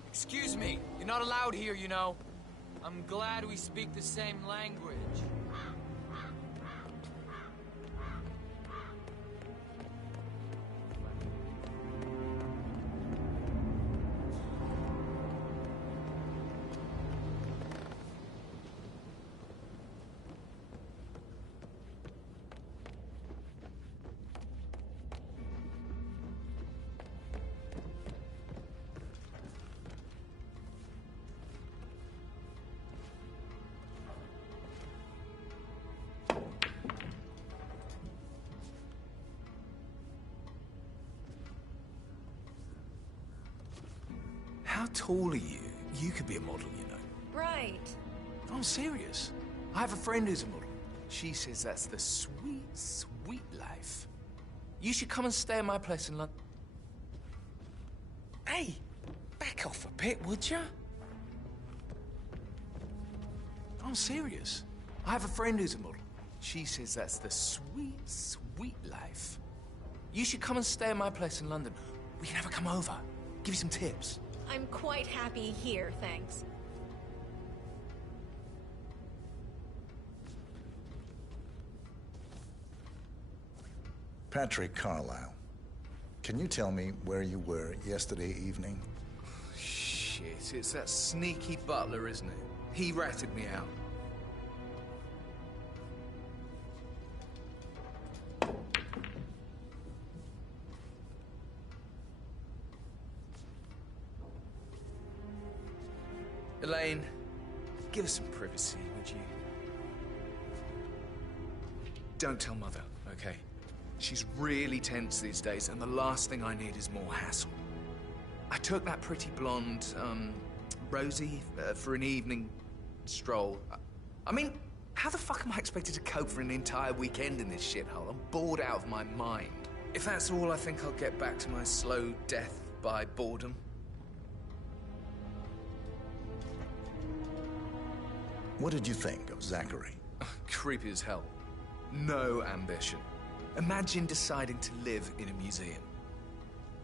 excuse me. You're not allowed here, you know. I'm glad we speak the same language. How tall are you? You could be a model, you know. Right. I'm serious. I have a friend who's a model. She says that's the sweet, sweet life. You should come and stay at my place in London. Hey, back off a bit, would ya? I'm serious. I have a friend who's a model. She says that's the sweet, sweet life. You should come and stay at my place in London. We can have her come over, give you some tips. I'm quite happy here, thanks. Patrick Carlyle, can you tell me where you were yesterday evening? Shit, it's that sneaky butler, isn't it? He ratted me out. Elaine, give us some privacy, would you? Don't tell Mother, okay? She's really tense these days, and the last thing I need is more hassle. I took that pretty blonde, Rosie, for an evening stroll. I mean, how the fuck am I expected to cope for an entire weekend in this shithole? I'm bored out of my mind. If that's all, I think I'll get back to my slow death by boredom. What did you think of Zachary? Creepy as hell. No ambition. Imagine deciding to live in a museum.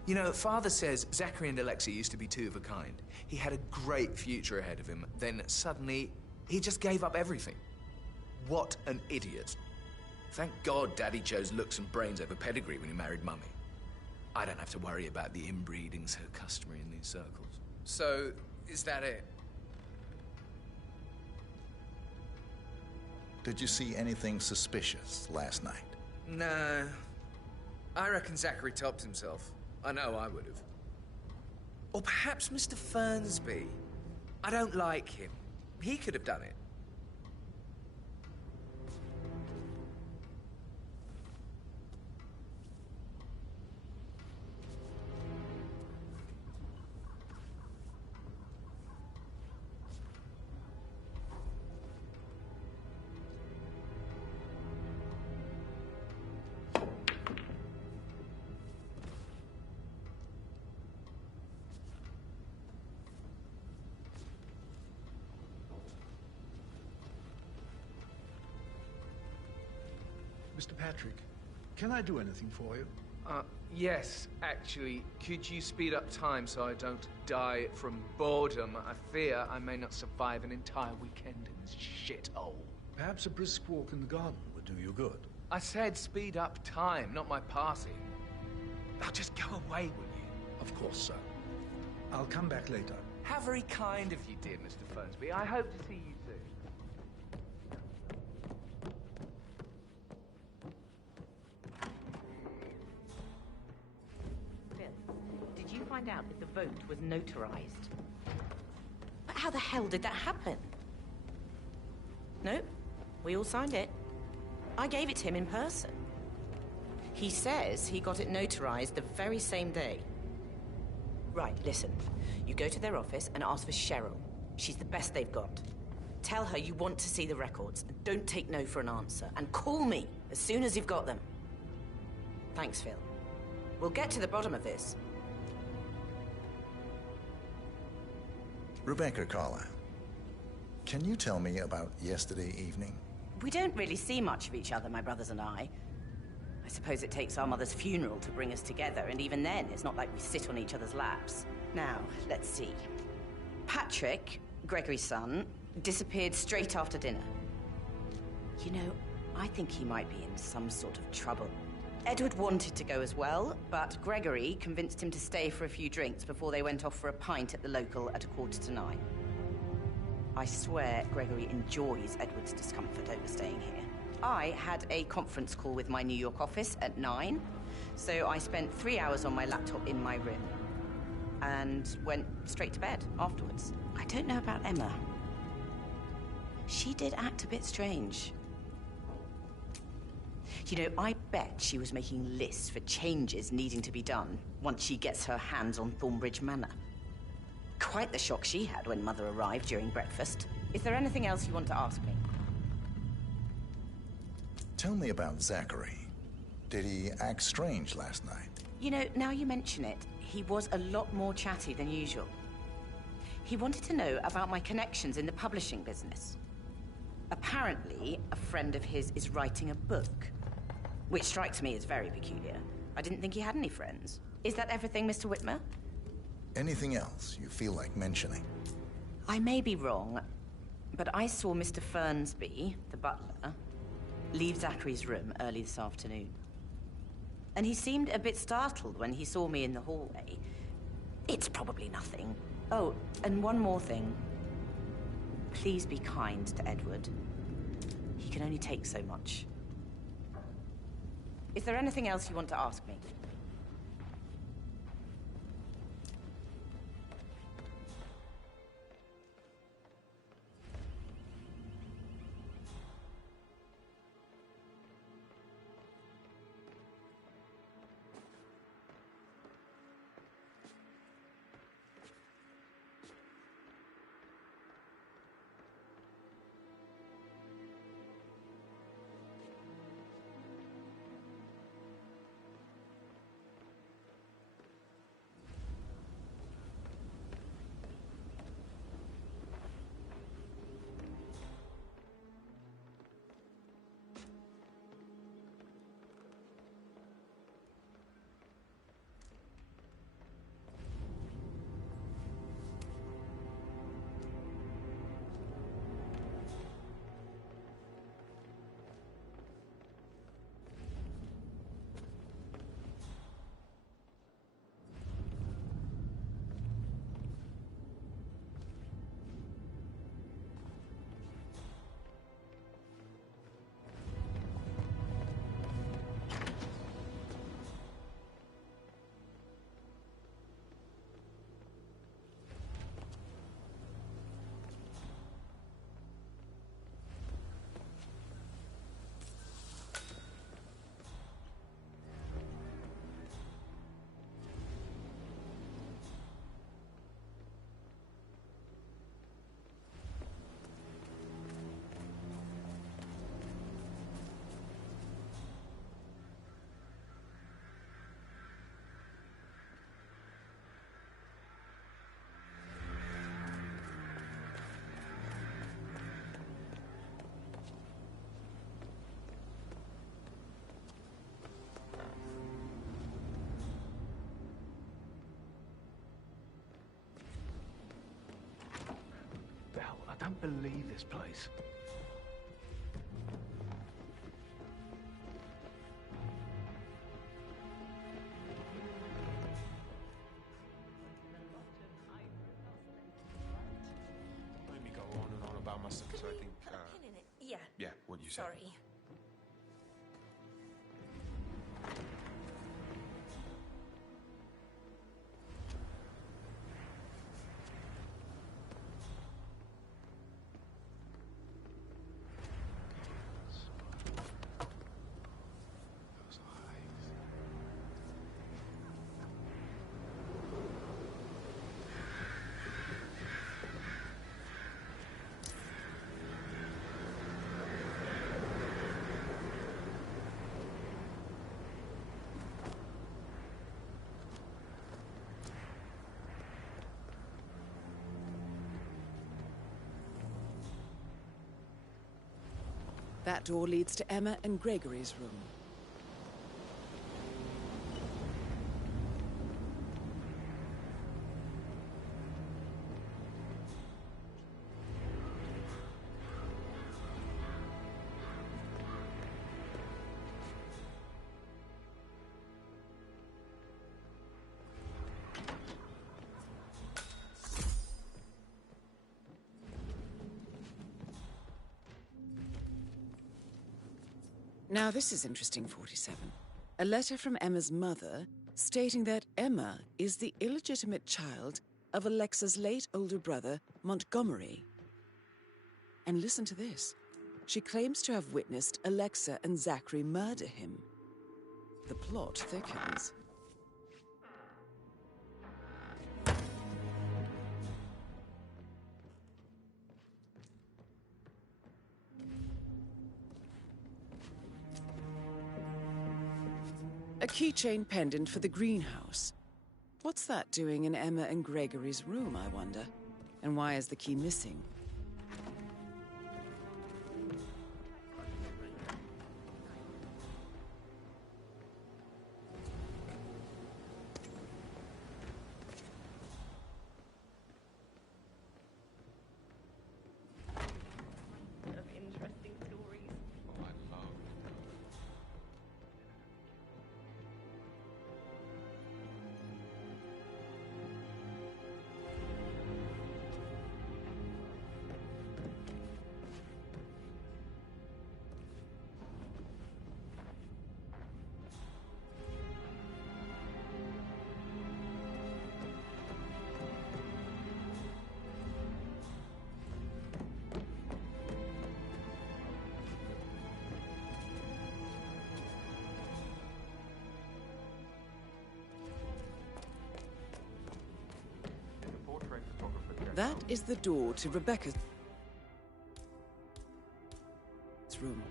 You know, Father says Zachary and Alexa used to be two of a kind. He had a great future ahead of him, then suddenly, he just gave up everything. What an idiot. Thank God Daddy chose looks and brains over pedigree when he married Mummy. I don't have to worry about the inbreeding so customary in these circles. So, is that it? Did you see anything suspicious last night? No. I reckon Zachary topped himself. I know I would have. Or perhaps Mr. Fernsby. I don't like him. He could have done it. Mr. Patrick, can I do anything for you? Yes, actually. Could you speed up time so I don't die from boredom? I fear I may not survive an entire weekend in this shithole. Perhaps a brisk walk in the garden would do you good. I said speed up time, not my passing. Now just go away, will you? Of course, sir. I'll come back later. How very kind of you, dear Mr. Fernsby. I hope to see you soon. Did you find out if the vote was notarized? But how the hell did that happen? Nope. We all signed it. I gave it to him in person. He says he got it notarized the very same day. Right, listen. You go to their office and ask for Cheryl. She's the best they've got. Tell her you want to see the records. And don't take no for an answer. And call me as soon as you've got them. Thanks, Phil. We'll get to the bottom of this. Rebecca Carlyle, can you tell me about yesterday evening? We don't really see much of each other, my brothers and I. I suppose it takes our mother's funeral to bring us together, and even then, it's not like we sit on each other's laps. Now, let's see. Patrick, Gregory's son, disappeared straight after dinner. You know, I think he might be in some sort of trouble. Edward wanted to go as well, but Gregory convinced him to stay for a few drinks before they went off for a pint at the local at 8:45. I swear Gregory enjoys Edward's discomfort over staying here. I had a conference call with my New York office at 9, so I spent 3 hours on my laptop in my room and went straight to bed afterwards. I don't know about Emma. She did act a bit strange. You know, I bet she was making lists for changes needing to be done once she gets her hands on Thornbridge Manor. Quite the shock she had when Mother arrived during breakfast. Is there anything else you want to ask me? Tell me about Zachary. Did he act strange last night? You know, now you mention it, he was a lot more chatty than usual. He wanted to know about my connections in the publishing business. Apparently, a friend of his is writing a book, which strikes me as very peculiar. I didn't think he had any friends. Is that everything, Mr. Whitmer? Anything else you feel like mentioning? I may be wrong, but I saw Mr. Fernsby, the butler, leave Zachary's room early this afternoon. And he seemed a bit startled when he saw me in the hallway. It's probably nothing. Oh, and one more thing. Please be kind to Edward. He can only take so much. Is there anything else you want to ask me? believe this place. Let me go on and on about myself, because I think... Put a pin in it. Yeah. Yeah, what you said. Sorry. That door leads to Emma and Gregory's room. Now this is interesting, 47. A letter from Emma's mother stating that Emma is the illegitimate child of Alexa's late older brother, Montgomery. And listen to this. She claims to have witnessed Alexa and Zachary murder him. The plot thickens. A keychain pendant for the greenhouse. What's that doing in Emma and Gregory's room, I wonder? And why is the key missing? Of interesting stories. Oh, I love. That is the door to Rebecca's room.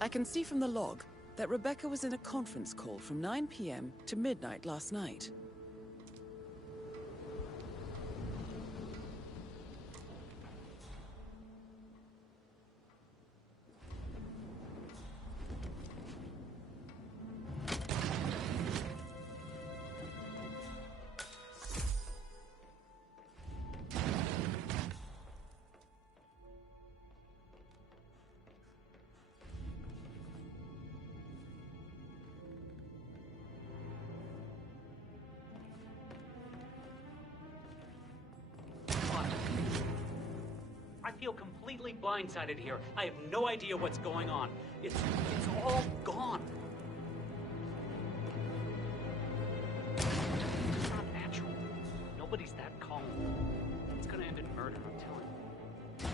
I can see from the log that Rebecca was in a conference call from 9 p.m. to midnight last night. I feel completely blindsided here. I have no idea what's going on. It's all gone. It's not natural. Nobody's that calm. It's gonna end in murder, I'm telling you.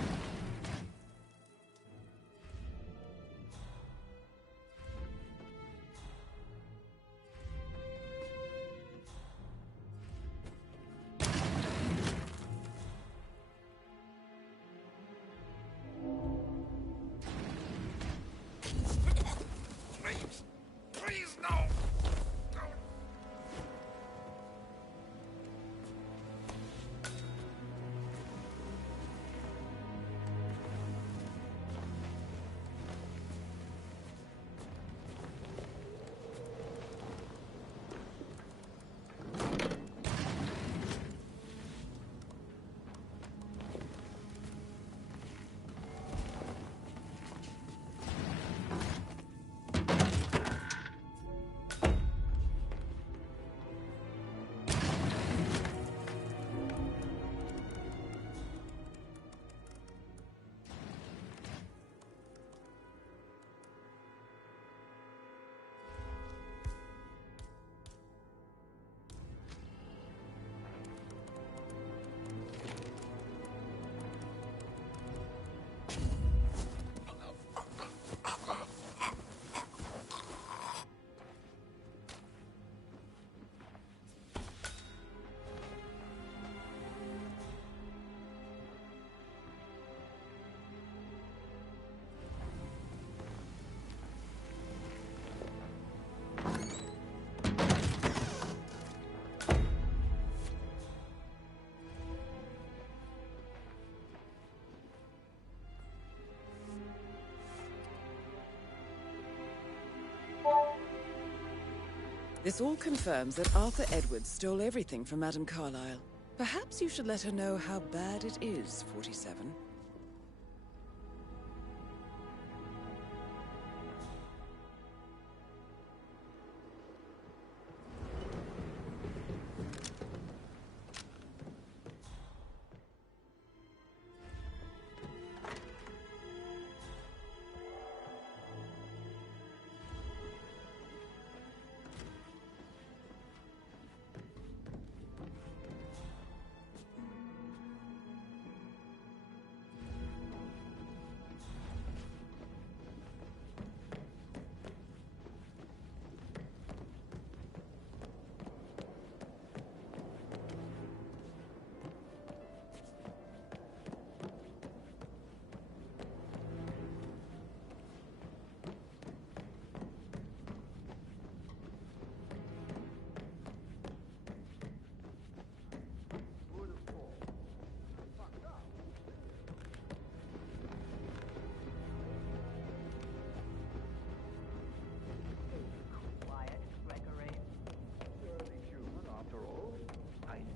This all confirms that Arthur Edwards stole everything from Madame Carlyle. Perhaps you should let her know how bad it is, 47.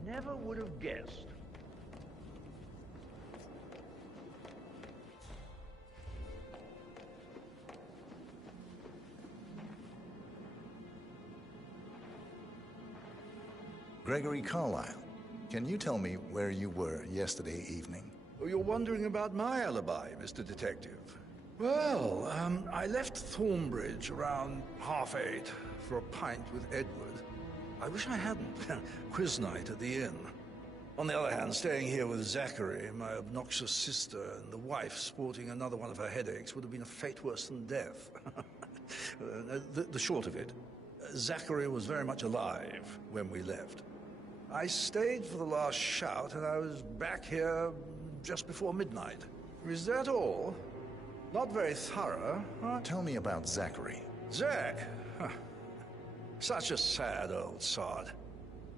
Never would have guessed. Gregory Carlyle, can you tell me where you were yesterday evening? Oh, you're wondering about my alibi, Mr. Detective. Well, I left Thornbridge around 8:30 for a pint with Edward. I wish I hadn't. Quiz night at the inn. On the other hand, staying here with Zachary, my obnoxious sister, and the wife sporting another one of her headaches would have been a fate worse than death. The short of it, Zachary was very much alive when we left. I stayed for the last shout, and I was back here just before midnight. Is that all? Not very thorough, huh? Tell me about Zachary. Zach? Huh. Such a sad old sod.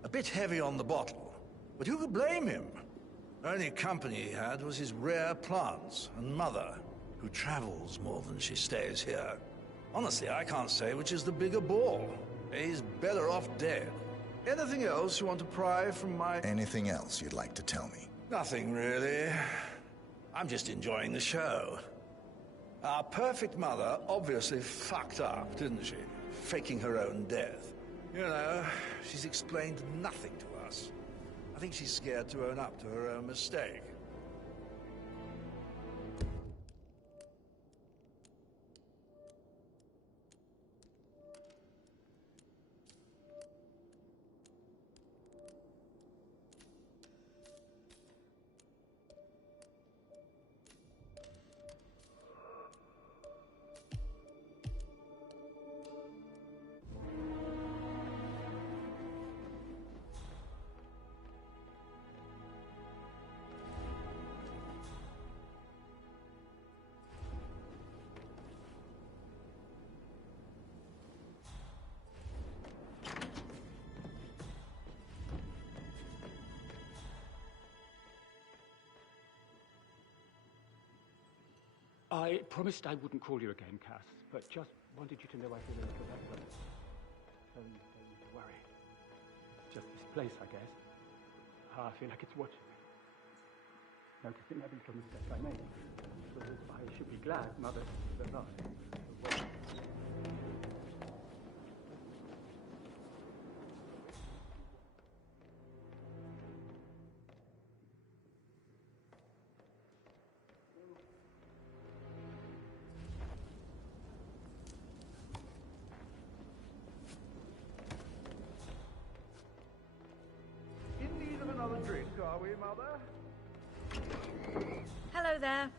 A bit heavy on the bottle, but who could blame him? The only company he had was his rare plants and mother, who travels more than she stays here. Honestly, I can't say which is the bigger ball. He's better off dead. Anything else you want to pry from my... Anything else you'd like to tell me? Nothing, really. I'm just enjoying the show. Our perfect mother obviously fucked up, didn't she? Faking her own death. You know, she's explained nothing to us. I think she's scared to own up to her own mistake. I promised I wouldn't call you again, Cass, but just wanted you to know I feel a little better. Don't worry. It's just this place, I guess. I feel like it's watching me. Noticing every little mistake I make. So I should be glad Mother's alive. Drink, are we, Mother? Hello there.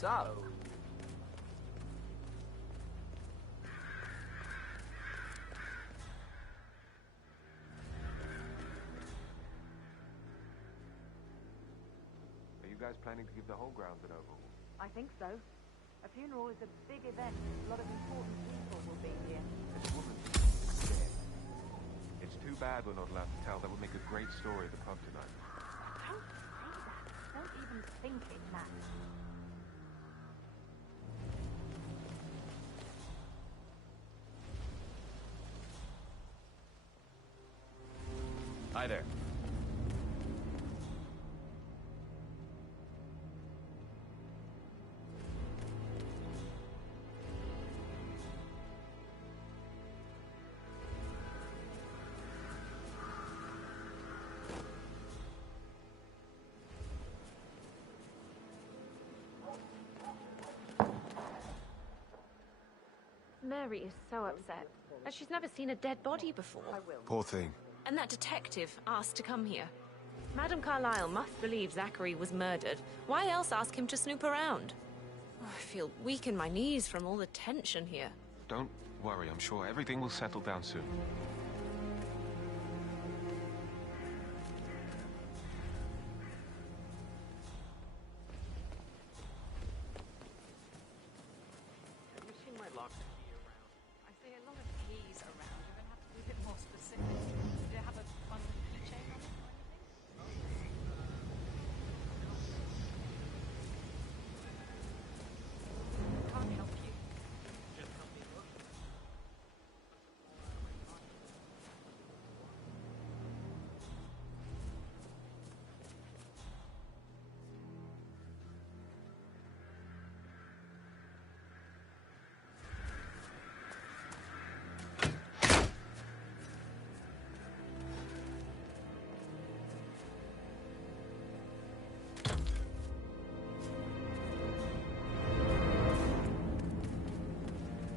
So... Are you guys planning to give the whole grounds an overhaul? I think so. A funeral is a big event. A lot of important people will be here. This woman's dead. It's too bad we're not allowed to tell. That would make a great story at the pub tonight. Don't say that. Don't even think it, Matt. Hi there. Mary is so upset. And she's never seen a dead body before. Poor thing. And that detective asked to come here. Madame Carlyle must believe Zachary was murdered. Why else ask him to snoop around? Oh, I feel weak in my knees from all the tension here. Don't worry, I'm sure everything will settle down soon. Have you seen my locked key around? I see a lot of keys around. You're going to have to be a bit more specific. Do you have a fun keychain on it or anything? Can't help you. Just help me look.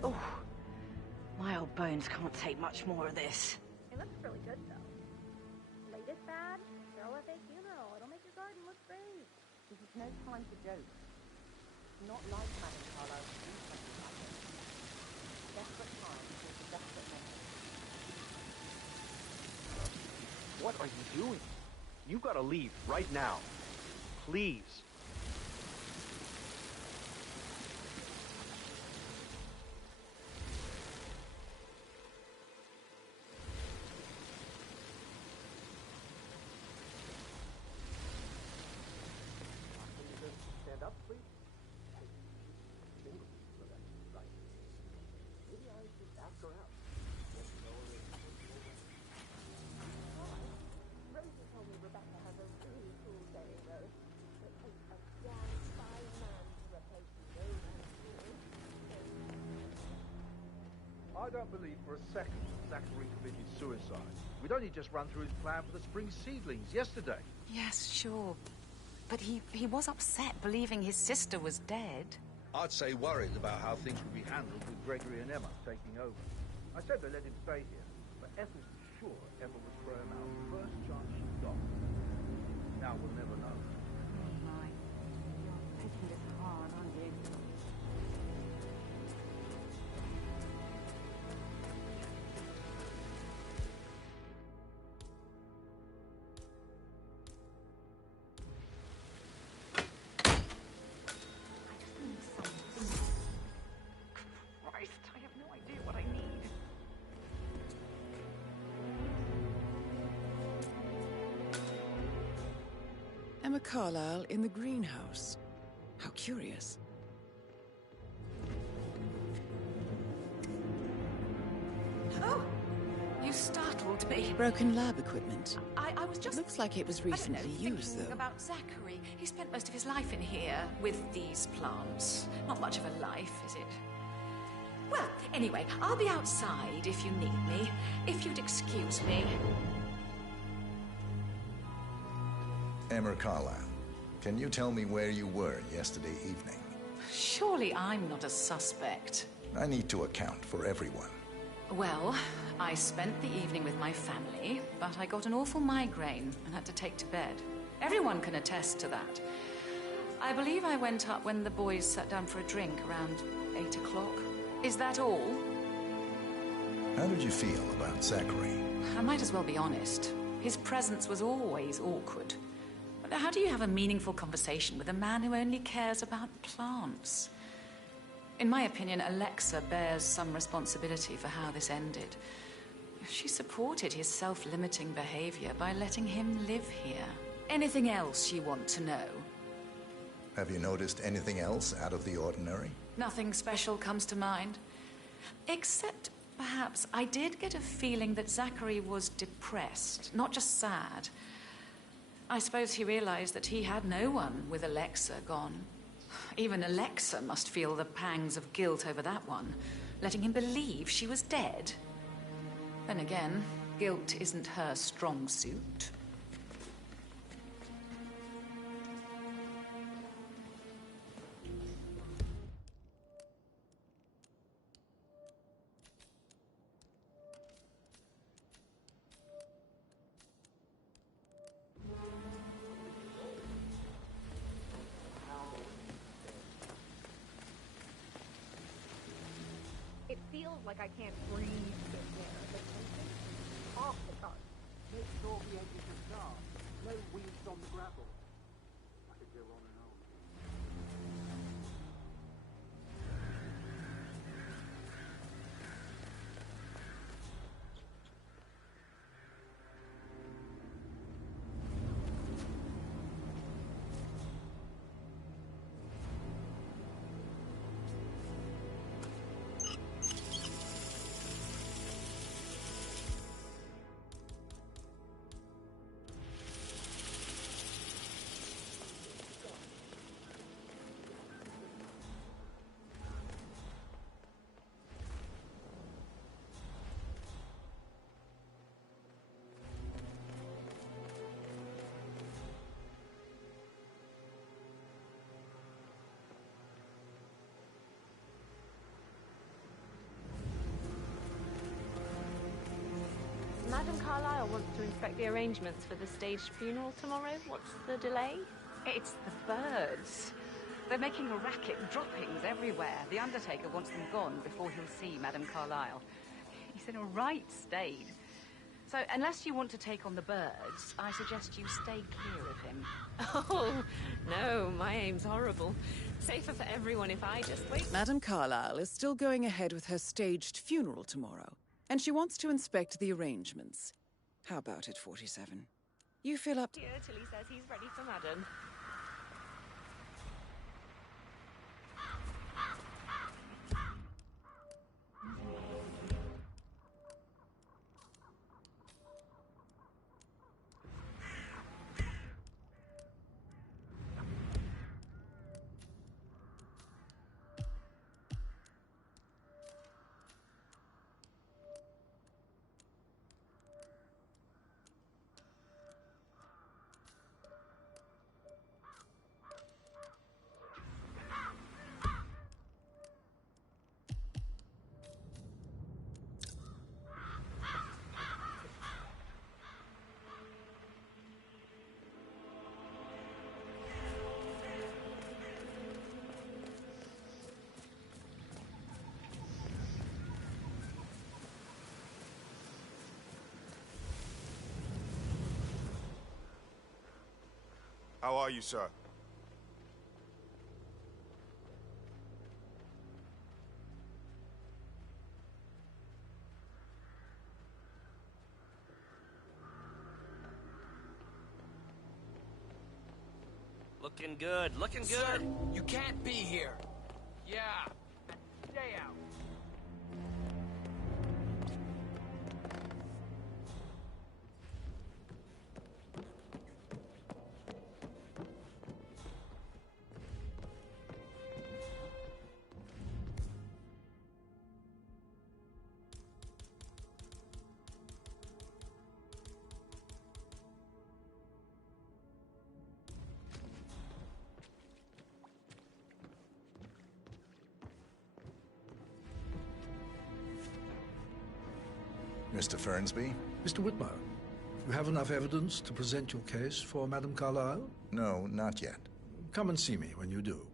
Oh, my old bones can't take much more of this. It looks really good, though. Latest fad, throw a fake funeral. It'll make your garden look great. This is no time for jokes. Not like Madame Carlyle to do something like this. Desperate times with the desperate men. What are you doing? You gotta leave right now. Please. Stand up, please. Right. Maybe I should ask her out. Rosie told me Rebecca has a really cool day, though. It takes a young, fine man to replace the old man. I don't believe for a second that Zachary committed suicide. We'd only just run through his plan for the spring seedlings yesterday. Yes, sure. But he was upset believing his sister was dead. I'd say worried about how things would be handled with Gregory and Emma taking over. I said they let him stay here, but Ethel was sure Emma would throw him out the first chance she got. Now we'll never know. My, you're taking this hard, aren't you? Christ, I have no idea what I need. Emma Carlyle in the greenhouse. How curious. Oh! You startled me. Broken lab equipment. I was just... Looks like it was recently used, thinking though. about Zachary. He spent most of his life in here with these plants. Not much of a life, is it? Well, anyway, I'll be outside if you need me. If you'd excuse me. Emma Carlyle, can you tell me where you were yesterday evening? Surely I'm not a suspect. I need to account for everyone. Well, I spent the evening with my family, but I got an awful migraine and had to take to bed. Everyone can attest to that. I believe I went up when the boys sat down for a drink around 8 o'clock. Is that all? How did you feel about Zachary? I might as well be honest. His presence was always awkward. But how do you have a meaningful conversation with a man who only cares about plants? In my opinion, Alexa bears some responsibility for how this ended. She supported his self-limiting behavior by letting him live here. Anything else you want to know? Have you noticed anything else out of the ordinary? Nothing special comes to mind. Except, perhaps, I did get a feeling that Zachary was depressed, not just sad. I suppose he realized that he had no one with Alexa gone. Even Alexa must feel the pangs of guilt over that one, letting him believe she was dead. Then again, guilt isn't her strong suit. It feels like I can't breathe in here. Off the chart. Make sure the edges are sharp. No weeds on the gravel. I could go on and on. Madam Carlyle wants to inspect the arrangements for the staged funeral tomorrow. What's the delay? It's the birds. They're making a racket, droppings everywhere. The Undertaker wants them gone before he'll see Madam Carlyle. He's in a right state. So, unless you want to take on the birds, I suggest you stay clear of him. Oh, no, my aim's horrible. Safer for everyone if I just wait. Madam Carlyle is still going ahead with her staged funeral tomorrow, and she wants to inspect the arrangements. How about it, 47? You fill up... Here till he says he's ready for Madam. How are you, sir? Looking good, looking good. Sir, you can't be here. Yeah. Stay out. Mr. Fernsby? Mr. Whitmer, you have enough evidence to present your case for Madame Carlyle? No, not yet. Come and see me when you do.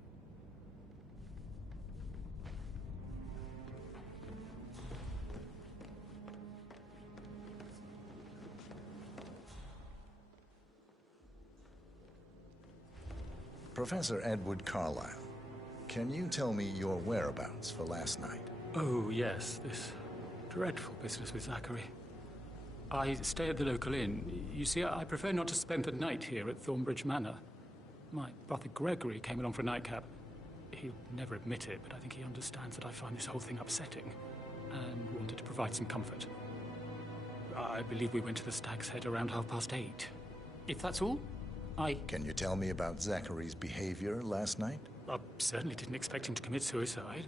Professor Edward Carlyle, can you tell me your whereabouts for last night? Oh, yes, this dreadful business with Zachary. I stay at the local inn. You see, I prefer not to spend the night here at Thornbridge Manor. My brother Gregory came along for a nightcap. He'll never admit it, but I think he understands that I find this whole thing upsetting and wanted to provide some comfort. I believe we went to the Stag's Head around 8:30. If that's all, Can you tell me about Zachary's behavior last night? I certainly didn't expect him to commit suicide.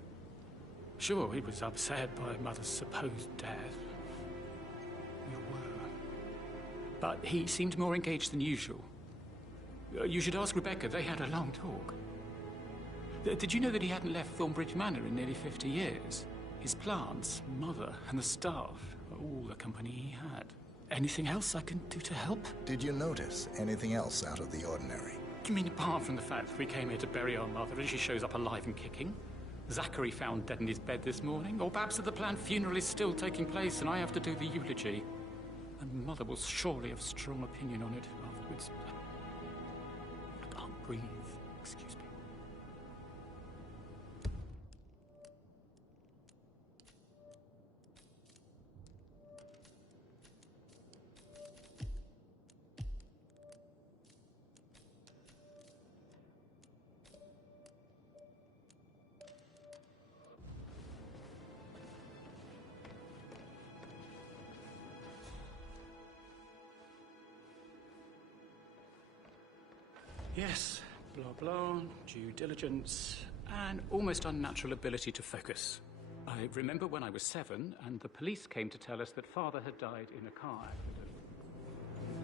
Sure, he was upset by Mother's supposed death. We were. But he seemed more engaged than usual. You should ask Rebecca. They had a long talk. Did you know that he hadn't left Thornbridge Manor in nearly 50 years? His plants, Mother, and the staff are all the company he had. Anything else I can do to help? Did you notice anything else out of the ordinary? You mean apart from the fact that we came here to bury our mother and she shows up alive and kicking? Zachary found dead in his bed this morning? Or perhaps that the planned funeral is still taking place and I have to do the eulogy? And Mother will surely have a strong opinion on it afterwards. I can't breathe. Excuse me. Yes, blah blah, due diligence, and almost unnatural ability to focus. I remember when I was 7 and the police came to tell us that Father had died in a car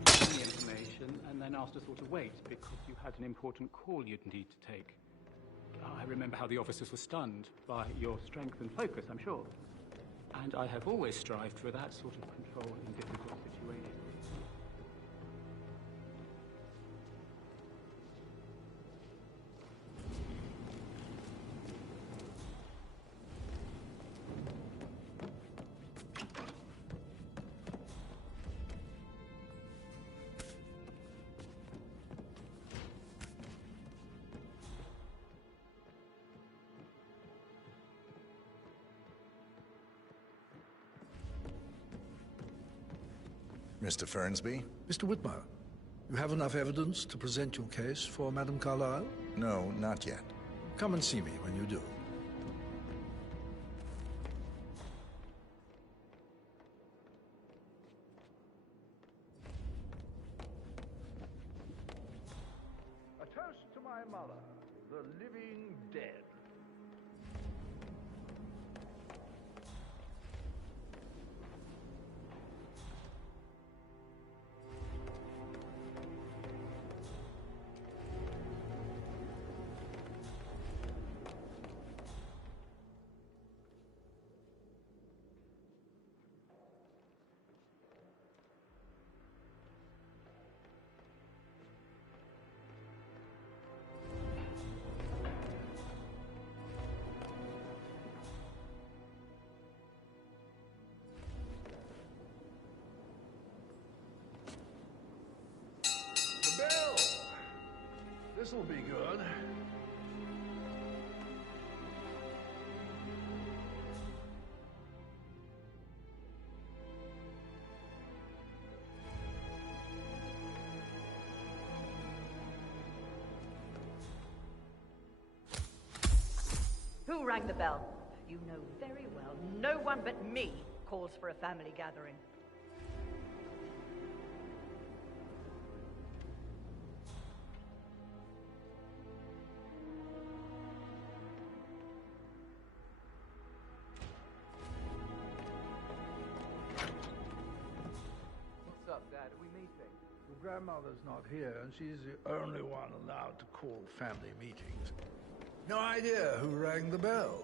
accident. Gave me information and then asked us all to wait because you had an important call you'd need to take. I remember how the officers were stunned by your strength and focus, I'm sure. And I have always strived for that sort of control in difficult situations. Mr. Fernsby? Mr. Whitmer, you have enough evidence to present your case for Madame Carlyle? No, not yet. Come and see me when you do. A toast to my mother, the living dead. Bell! This'll be good. Who rang the bell? You know very well no one but me calls for a family gathering. What's up, Dad? Are we meeting? Your grandmother's not here, and she's the only one allowed to call family meetings. No idea who rang the bell.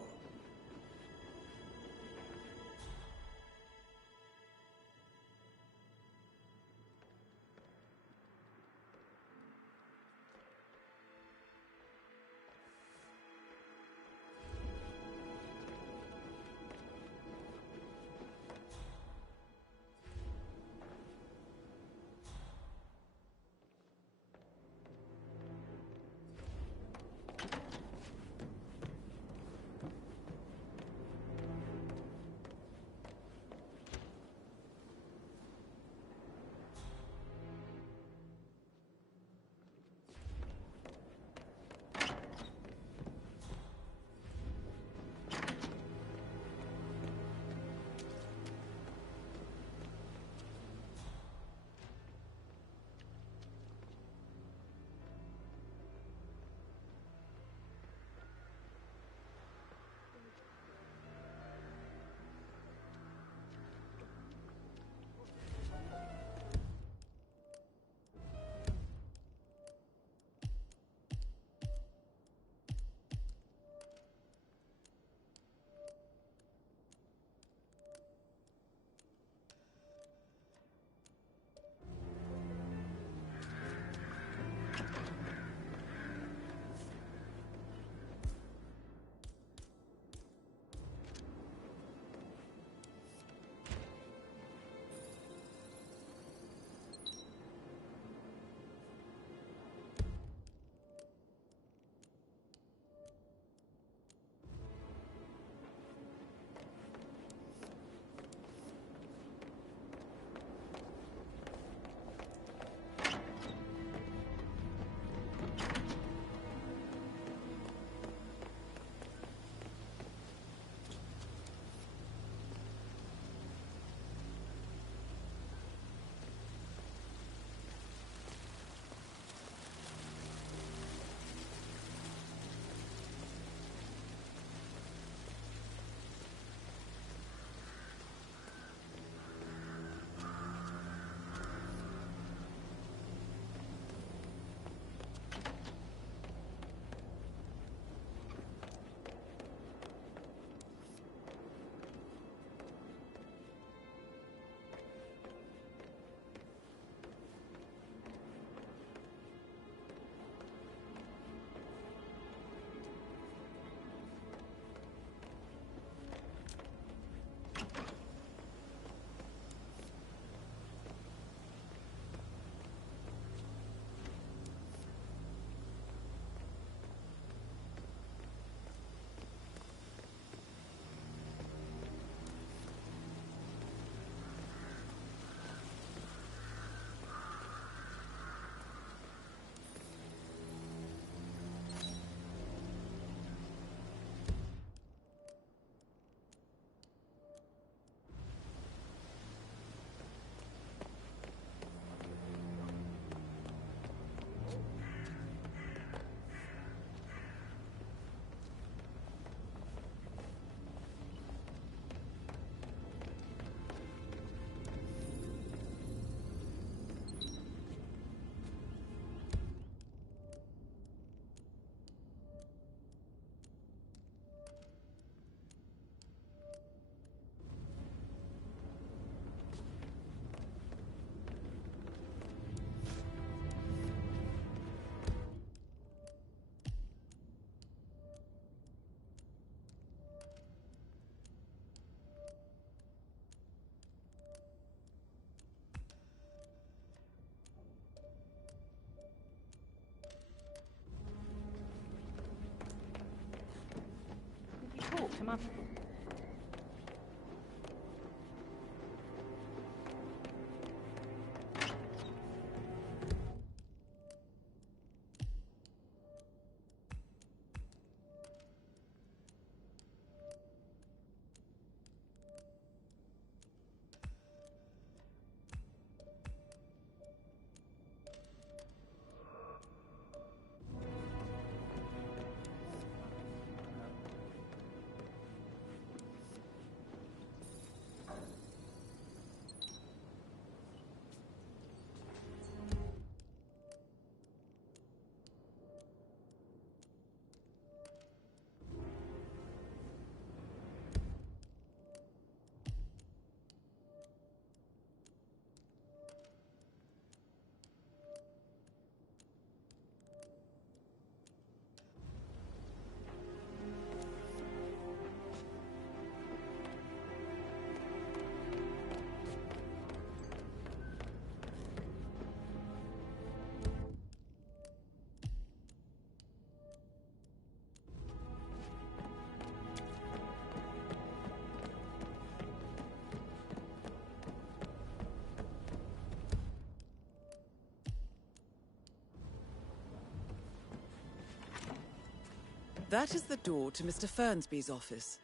Come on. That is the door to Mr. Fernsby's office.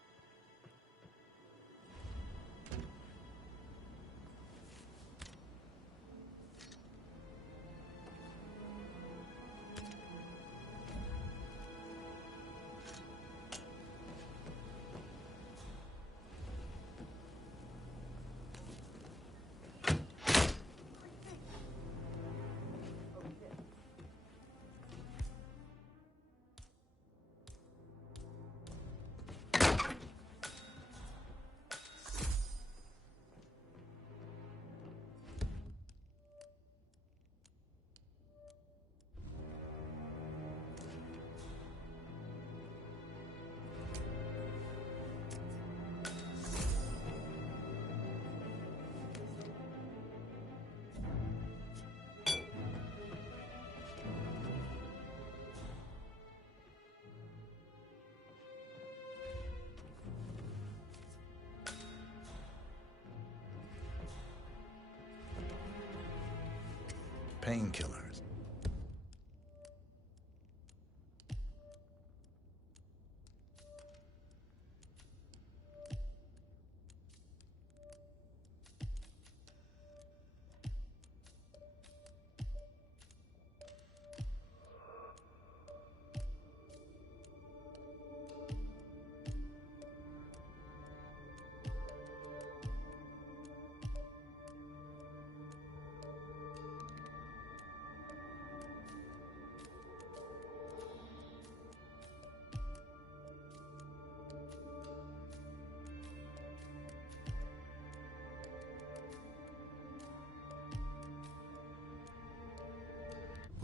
Painkillers.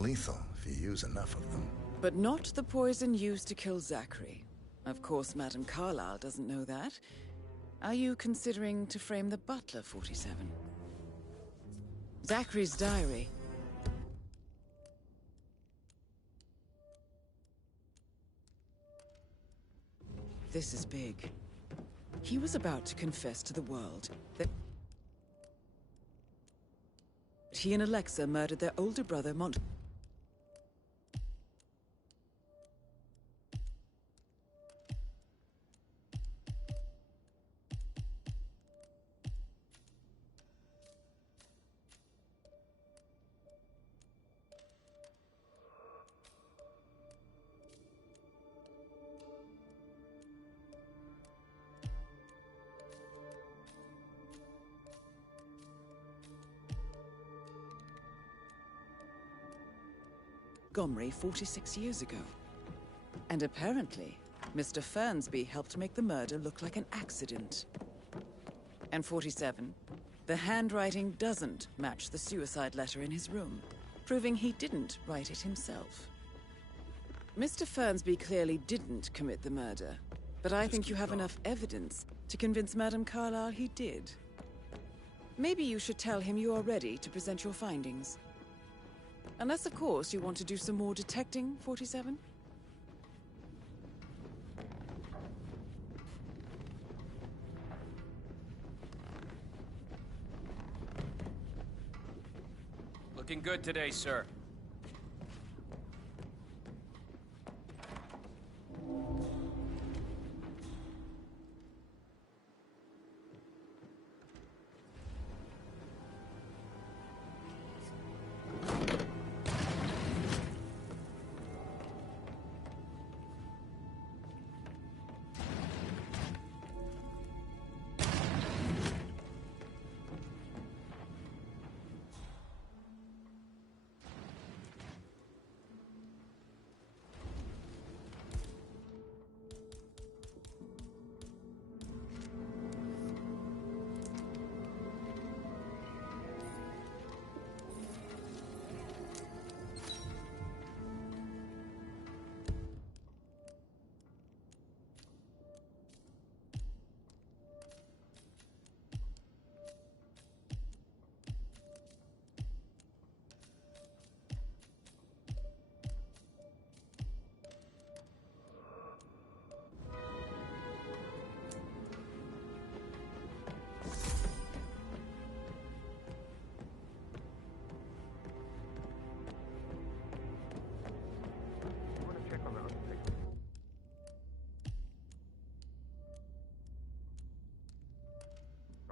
Lethal if you use enough of them. But not the poison used to kill Zachary. Of course, Madame Carlyle doesn't know that. Are you considering to frame the butler, 47? Zachary's diary. This is big. He was about to confess to the world that he and Alexa murdered their older brother, Montgomery 46 years ago. And apparently, Mr. Fernsby helped make the murder look like an accident. And 47, the handwriting doesn't match the suicide letter in his room, proving he didn't write it himself. Mr. Fernsby clearly didn't commit the murder, but I think you have enough evidence to convince Madame Carlyle he did. Maybe you should tell him you are ready to present your findings. Unless, of course, you want to do some more detecting, 47? good today, sir.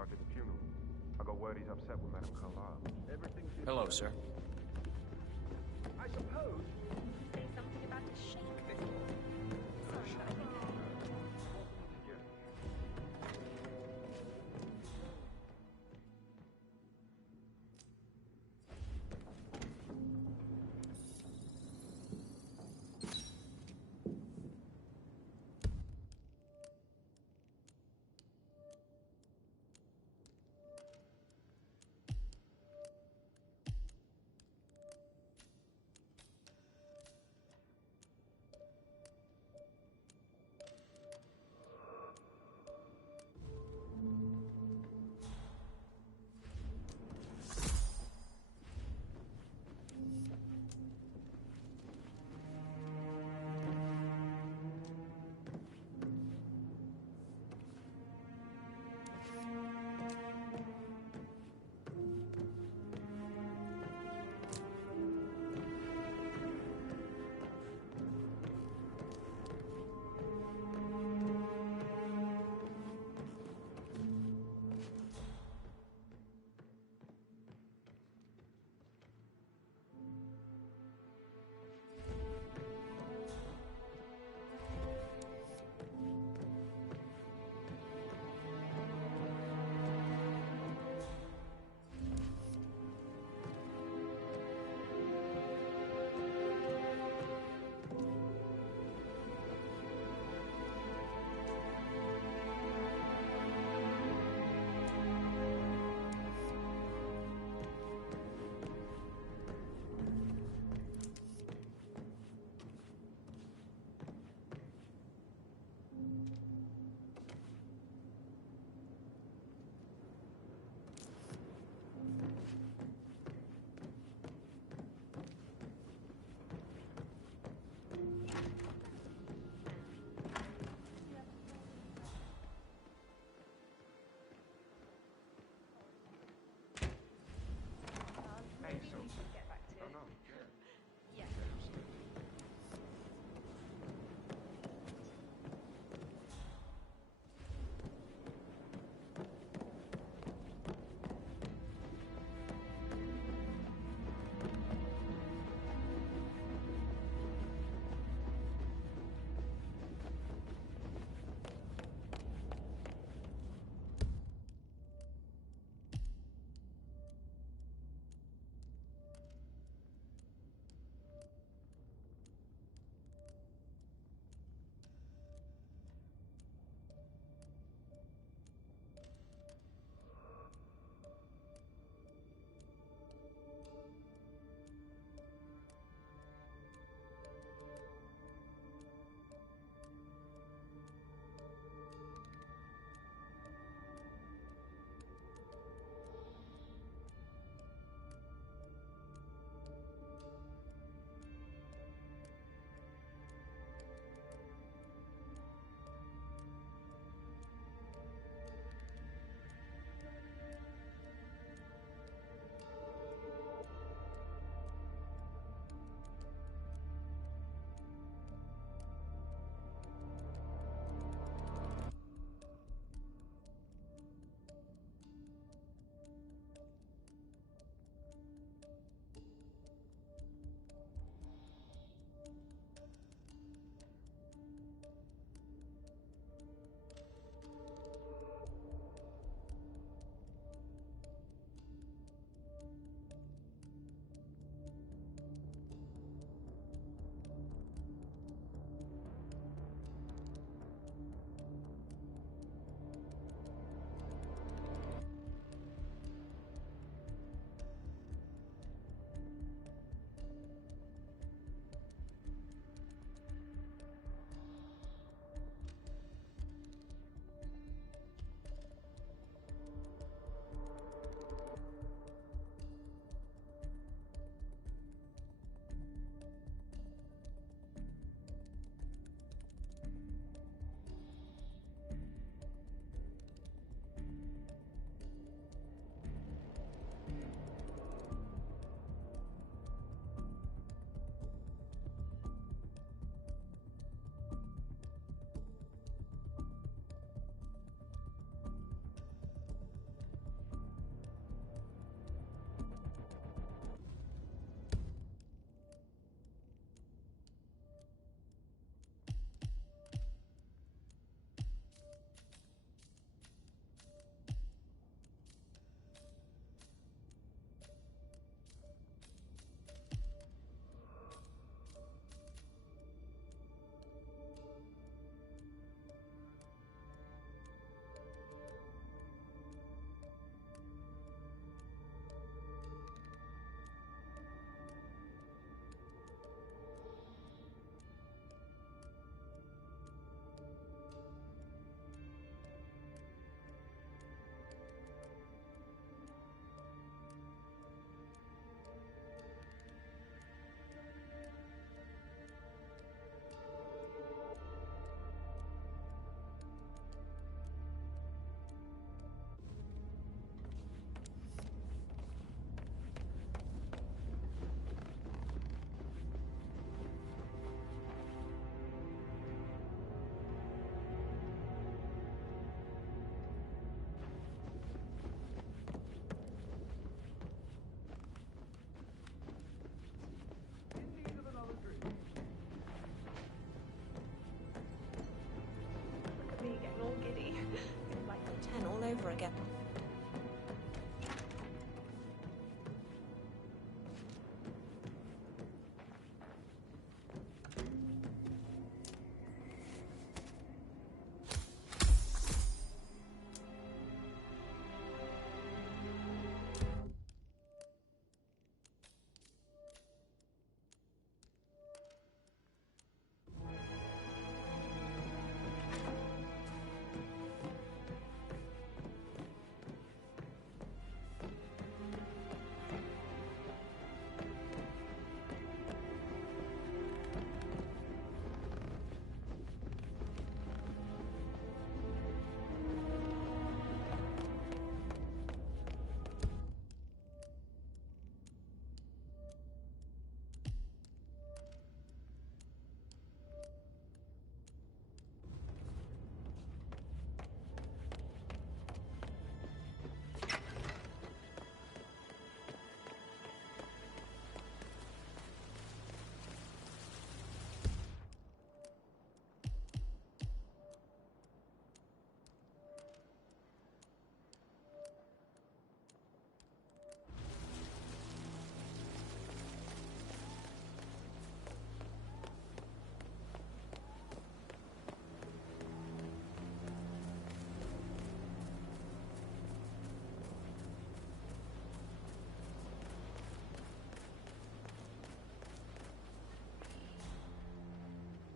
After the funeral, I got word he's upset with Madame Carlyle. Hello, sir. I suppose. Say something about the shake before.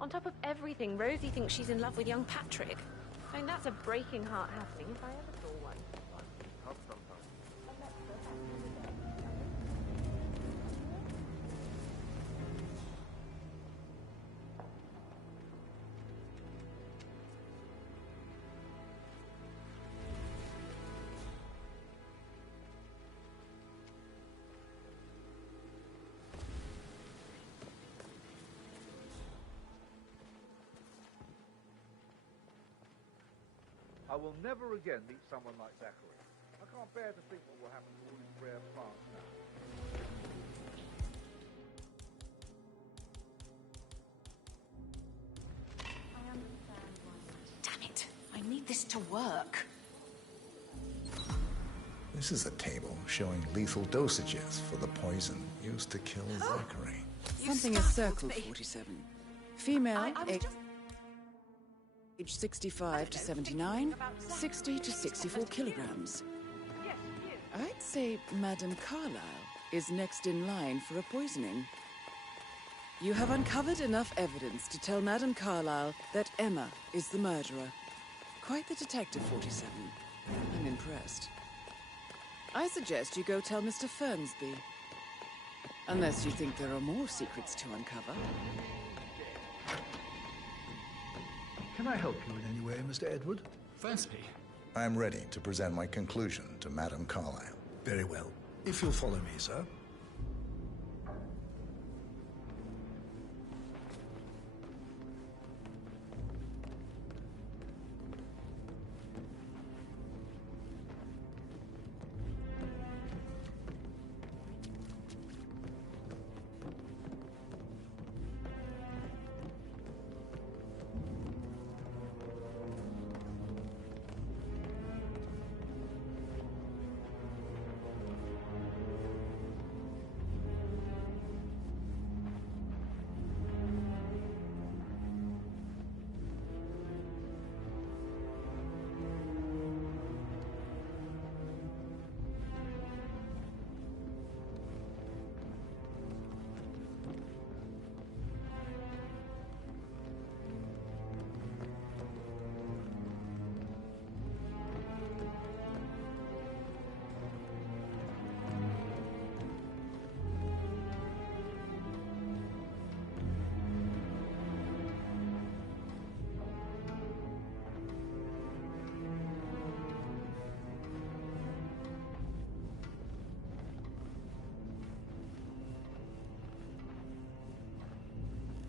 On top of everything, Rosie thinks she's in love with young Patrick. I mean, that's a breaking heart happening if I ever saw one. Tough sometimes. I will never again meet someone like Zachary. I can't bear to think what will happen to all these rare plants now. Damn it. I need this to work. This is a table showing lethal dosages for the poison used to kill Zachary. Something is circled, 47. Female, age 65 to 79, 60 to 64 kilograms. I'd say Madame Carlyle is next in line for a poisoning. You have uncovered enough evidence to tell Madame Carlyle that Emma is the murderer. Quite the detective, 47. I'm impressed. I suggest you go tell Mr. Fernsby. Unless you think there are more secrets to uncover. Can I help you in any way, Mr. Edward? Fernsby. I'm ready to present my conclusion to Madame Carlyle. Very well. If you'll follow me, sir.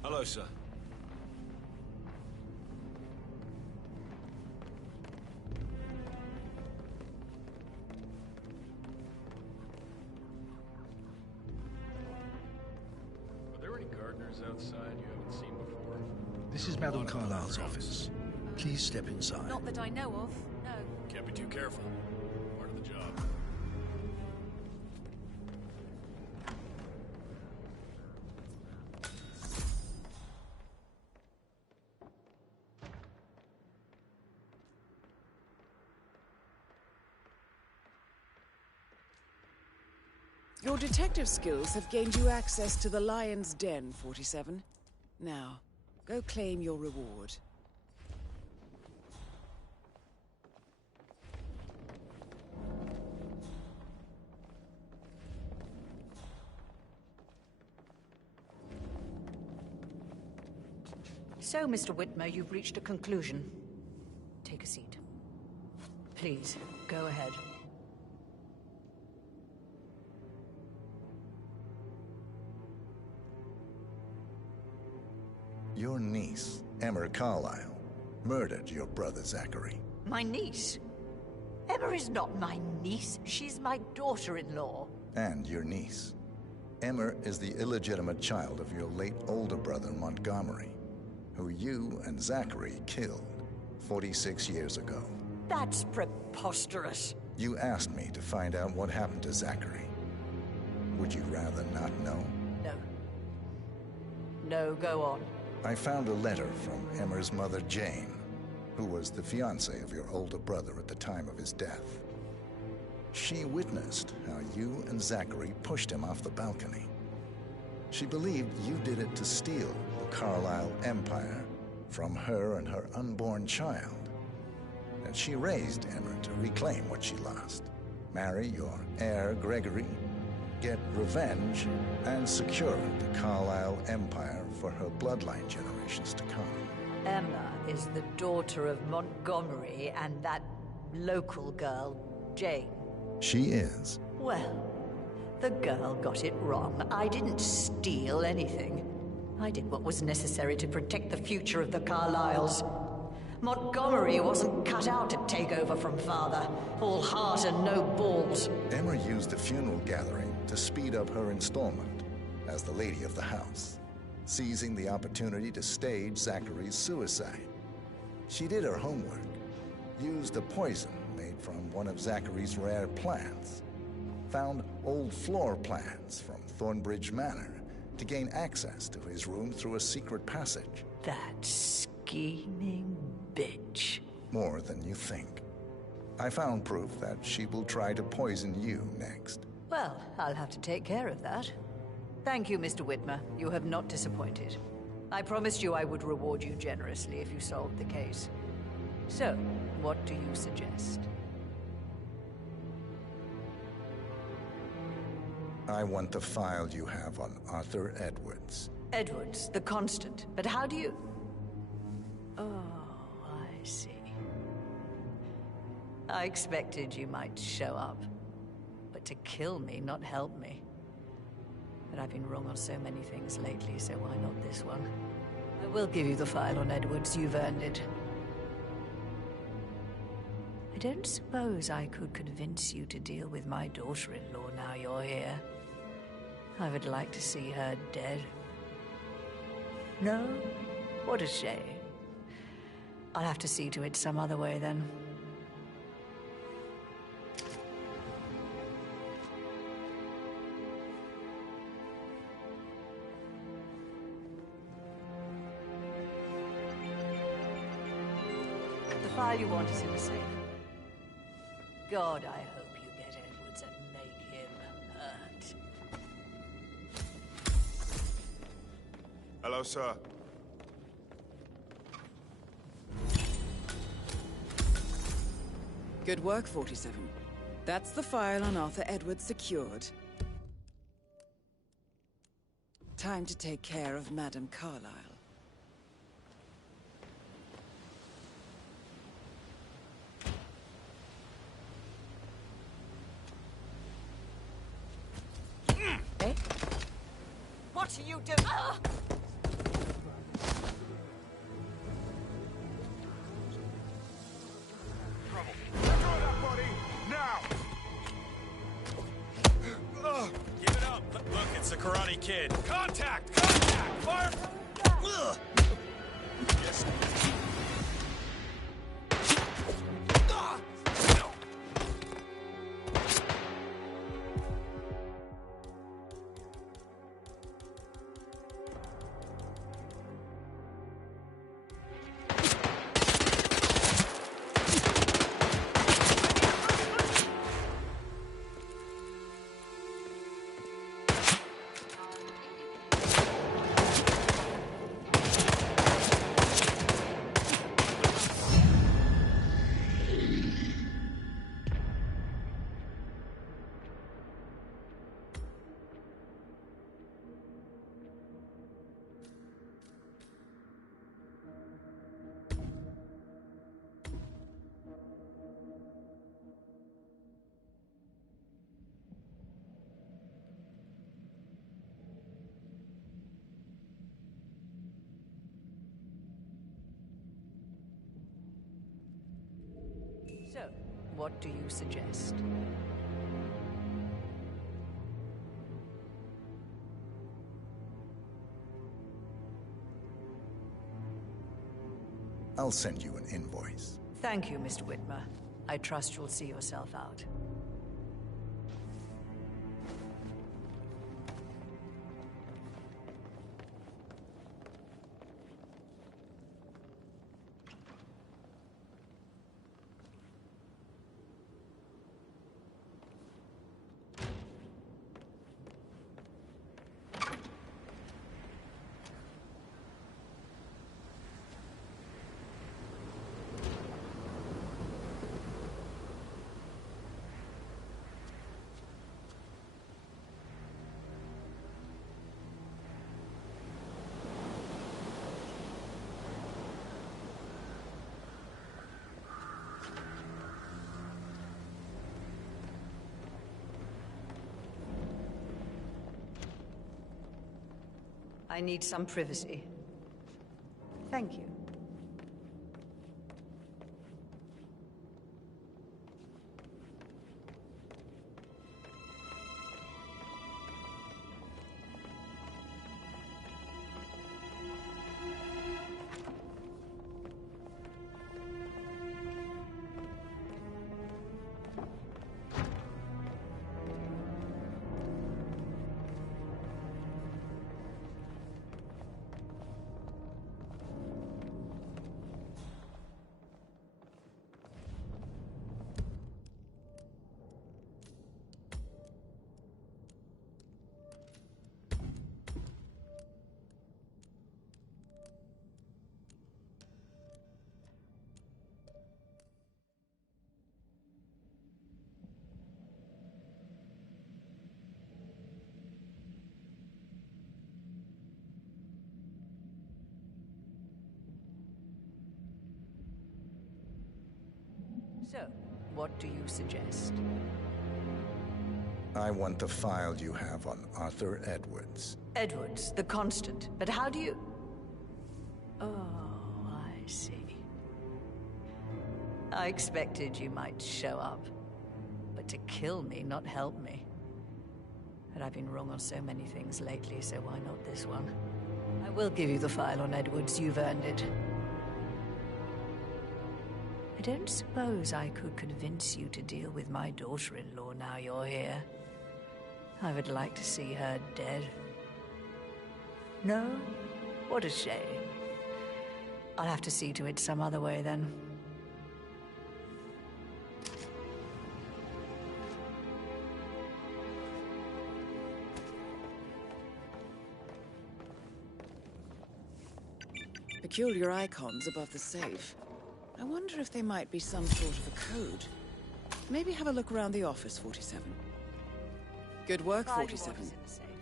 Hello, sir. Are there any gardeners outside you haven't seen before? This is Madame Carlyle's office. Please step inside. Not that I know of, no. Can't be too careful. Part of the job. Your detective skills have gained you access to the Lion's Den, 47. Now, go claim your reward. So, Mr. Whitmer, you've reached a conclusion. Take a seat. Please, go ahead. Your niece, Emma Carlyle, murdered your brother Zachary. My niece? Emma is not my niece. She's my daughter-in-law. And your niece. Emma is the illegitimate child of your late older brother Montgomery, who you and Zachary killed 46 years ago. That's preposterous. You asked me to find out what happened to Zachary. Would you rather not know? No. No, go on. I found a letter from Emma's mother, Jane, who was the fiancée of your older brother at the time of his death. She witnessed how you and Zachary pushed him off the balcony. She believed you did it to steal the Carlisle Empire from her and her unborn child. And she raised Emma to reclaim what she lost. Marry your heir, Gregory, get revenge, and secure the Carlisle Empire for her bloodline generations to come. Emma is the daughter of Montgomery and that local girl, Jane. She is. Well, the girl got it wrong. I didn't steal anything. I did what was necessary to protect the future of the Carlyles. Montgomery wasn't cut out to take over from Father. All heart and no balls. Emma used the funeral gathering to speed up her installment as the lady of the house, seizing the opportunity to stage Zachary's suicide. She did her homework, used a poison made from one of Zachary's rare plants, found old floor plans from Thornbridge Manor to gain access to his room through a secret passage. That scheming bitch. More than you think. I found proof that she will try to poison you next. Well, I'll have to take care of that. Thank you, Mr. Whitmer. You have not disappointed. I promised you I would reward you generously if you solved the case. So, what do you suggest? I want the file you have on Arthur Edwards. Edwards, the Constant. But how do you... Oh, I see. I expected you might show up. But to kill me, not help me. But I've been wrong on so many things lately, so why not this one? I will give you the file on Edwards. You've earned it. I don't suppose I could convince you to deal with my daughter-in-law now you're here. I would like to see her dead. No? What a shame. I'll have to see to it some other way then. The file you want is in the safe. God, I hope you get Edwards and make him hurt. Hello, sir. Good work, 47. That's the file on Arthur Edwards secured. Time to take care of Madame Carlisle. Eh? What are you doing? Ah! Give it up. Look, it's the Karate Kid. Contact! Contact! Fire! Ugh. Yes. So, what do you suggest? I'll send you an invoice. Thank you, Mr. Whitmer. I trust you'll see yourself out. I need some privacy. Thank you. So, what do you suggest? I want the file you have on Arthur Edwards. Edwards, the constant. But how do you... Oh, I see. I expected you might show up. But to kill me, not help me. But I've been wrong on so many things lately, so why not this one? I will give you the file on Edwards. You've earned it. I don't suppose I could convince you to deal with my daughter-in-law now you're here. I would like to see her dead. No? What a shame. I'll have to see to it some other way then. Peculiar icons above the safe. I wonder if they might be some sort of a code. Maybe have a look around the office, 47. Good work, 47.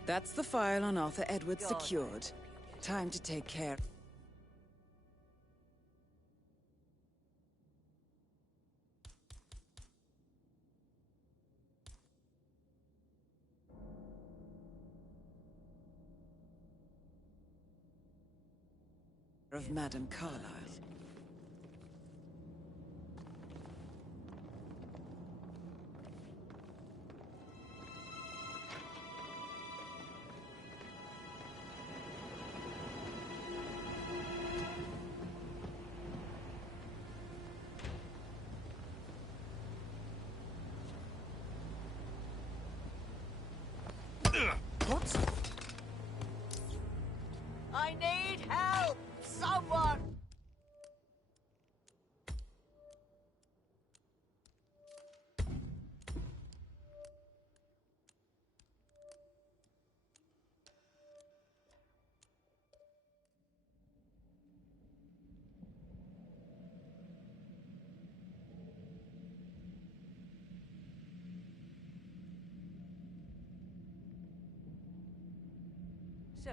That's the file on Arthur Edwards secured. Time to take care of Madame Carlyle. What? I need help! Someone! So,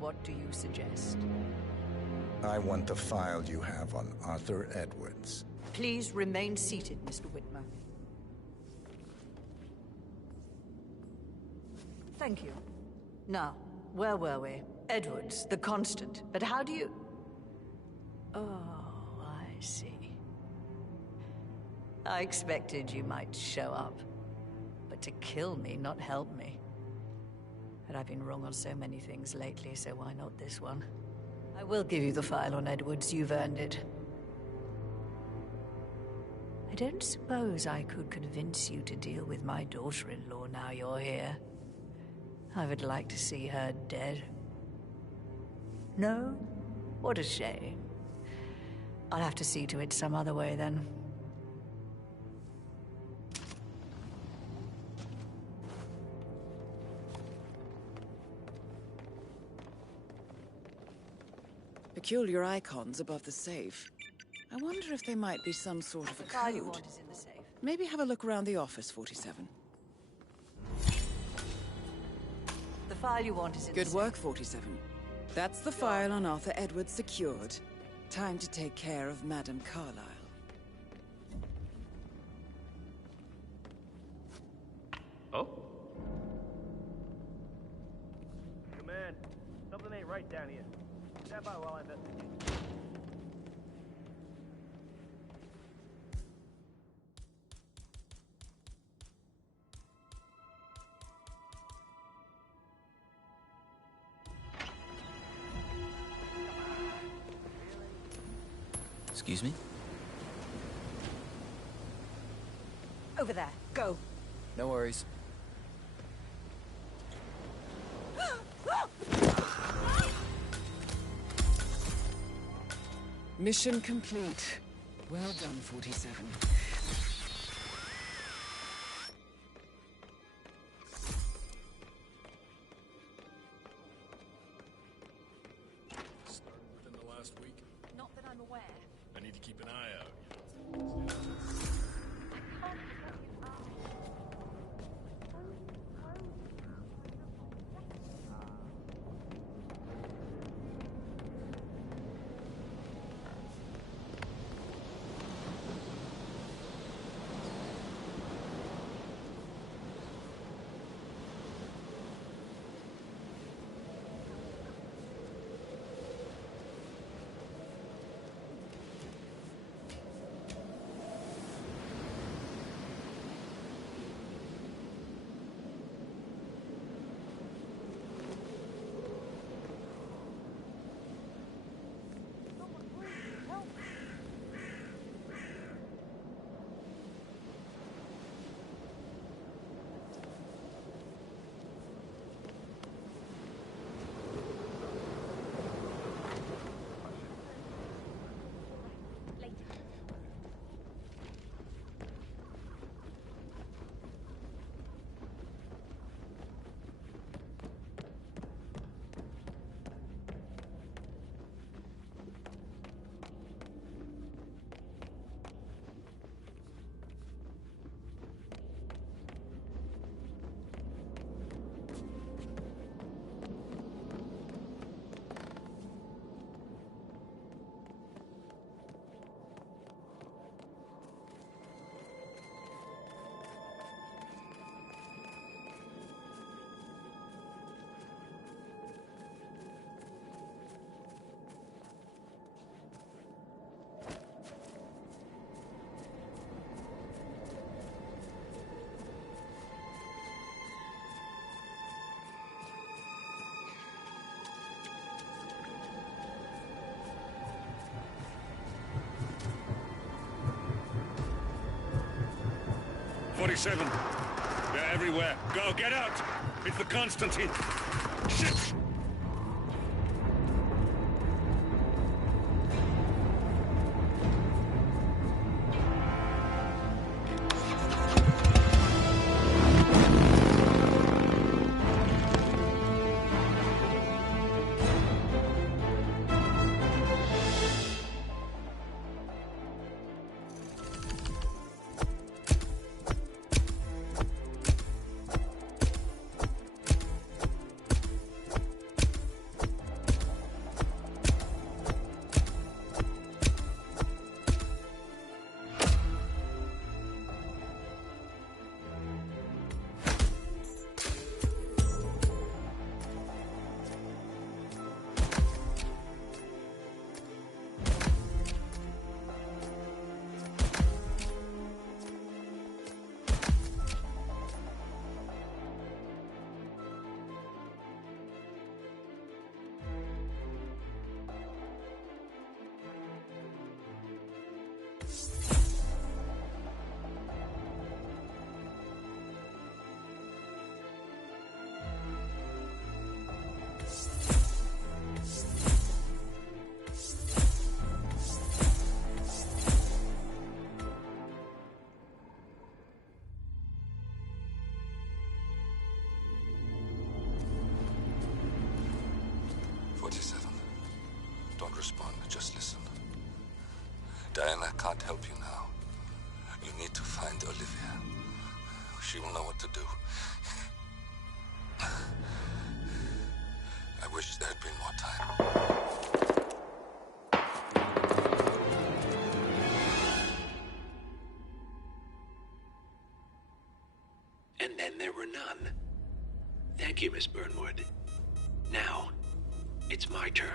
what do you suggest? I want the file you have on Arthur Edwards. Please remain seated, Mr. Whitmer. Thank you. Now, where were we? Edwards, the constant. But how do you... Oh, I see. I expected you might show up. But to kill me, not help me. But I've been wrong on so many things lately, so why not this one? I will give you the file on Edwards. You've earned it. I don't suppose I could convince you to deal with my daughter-in-law now you're here. I would like to see her dead. No? What a shame. I'll have to see to it some other way then. Peculiar icons above the safe. I wonder if they might be some sort of a The file you code. want is in the safe. Maybe have a look around the office, 47. The file you want is in the Good safe. work, 47. That's the file on Arthur Edwards secured. Time to take care of Madame Carlyle. Oh? Command, something ain't right right down here. Stand by while I investigate. Excuse me? Over there. Go. No worries. Mission complete. Well done, 47. Started within the last week. Not that I'm aware. I need to keep an eye out. .47. They're everywhere. Go, get out! It's the Constantine. Shit! Don't respond, just listen. Diana can't help you now. You need to find Olivia. She will know what to do. I wish there had been more time. And then there were none. Thank you, Miss Burnwood. Now, it's It's my turn.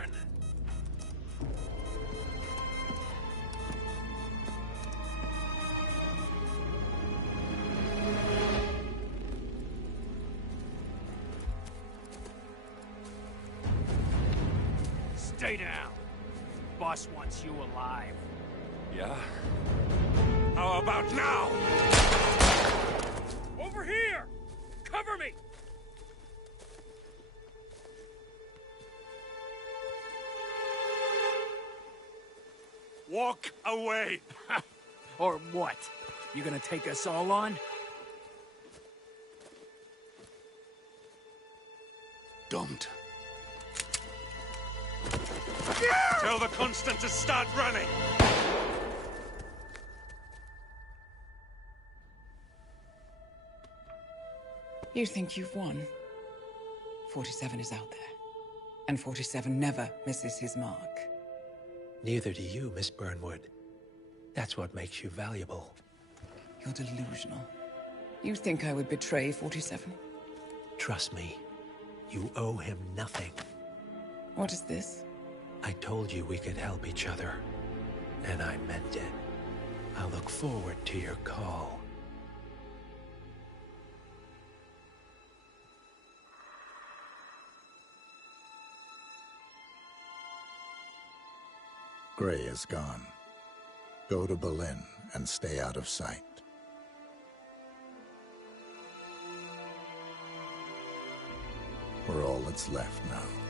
Stay down. Boss wants you alive. Yeah? How about now? Over here! Cover me! Walk away! Or what? You gonna take us all on? Don't. Tell the Constant to start running! You think you've won? 47 is out there. And 47 never misses his mark. Neither do you, Miss Burnwood. That's what makes you valuable. You're delusional. You think I would betray 47? Trust me, you owe him nothing. What is this? I told you we could help each other, and I meant it. I look forward to your call. Gray is gone. Go to Berlin and stay out of sight. We're all that's left now.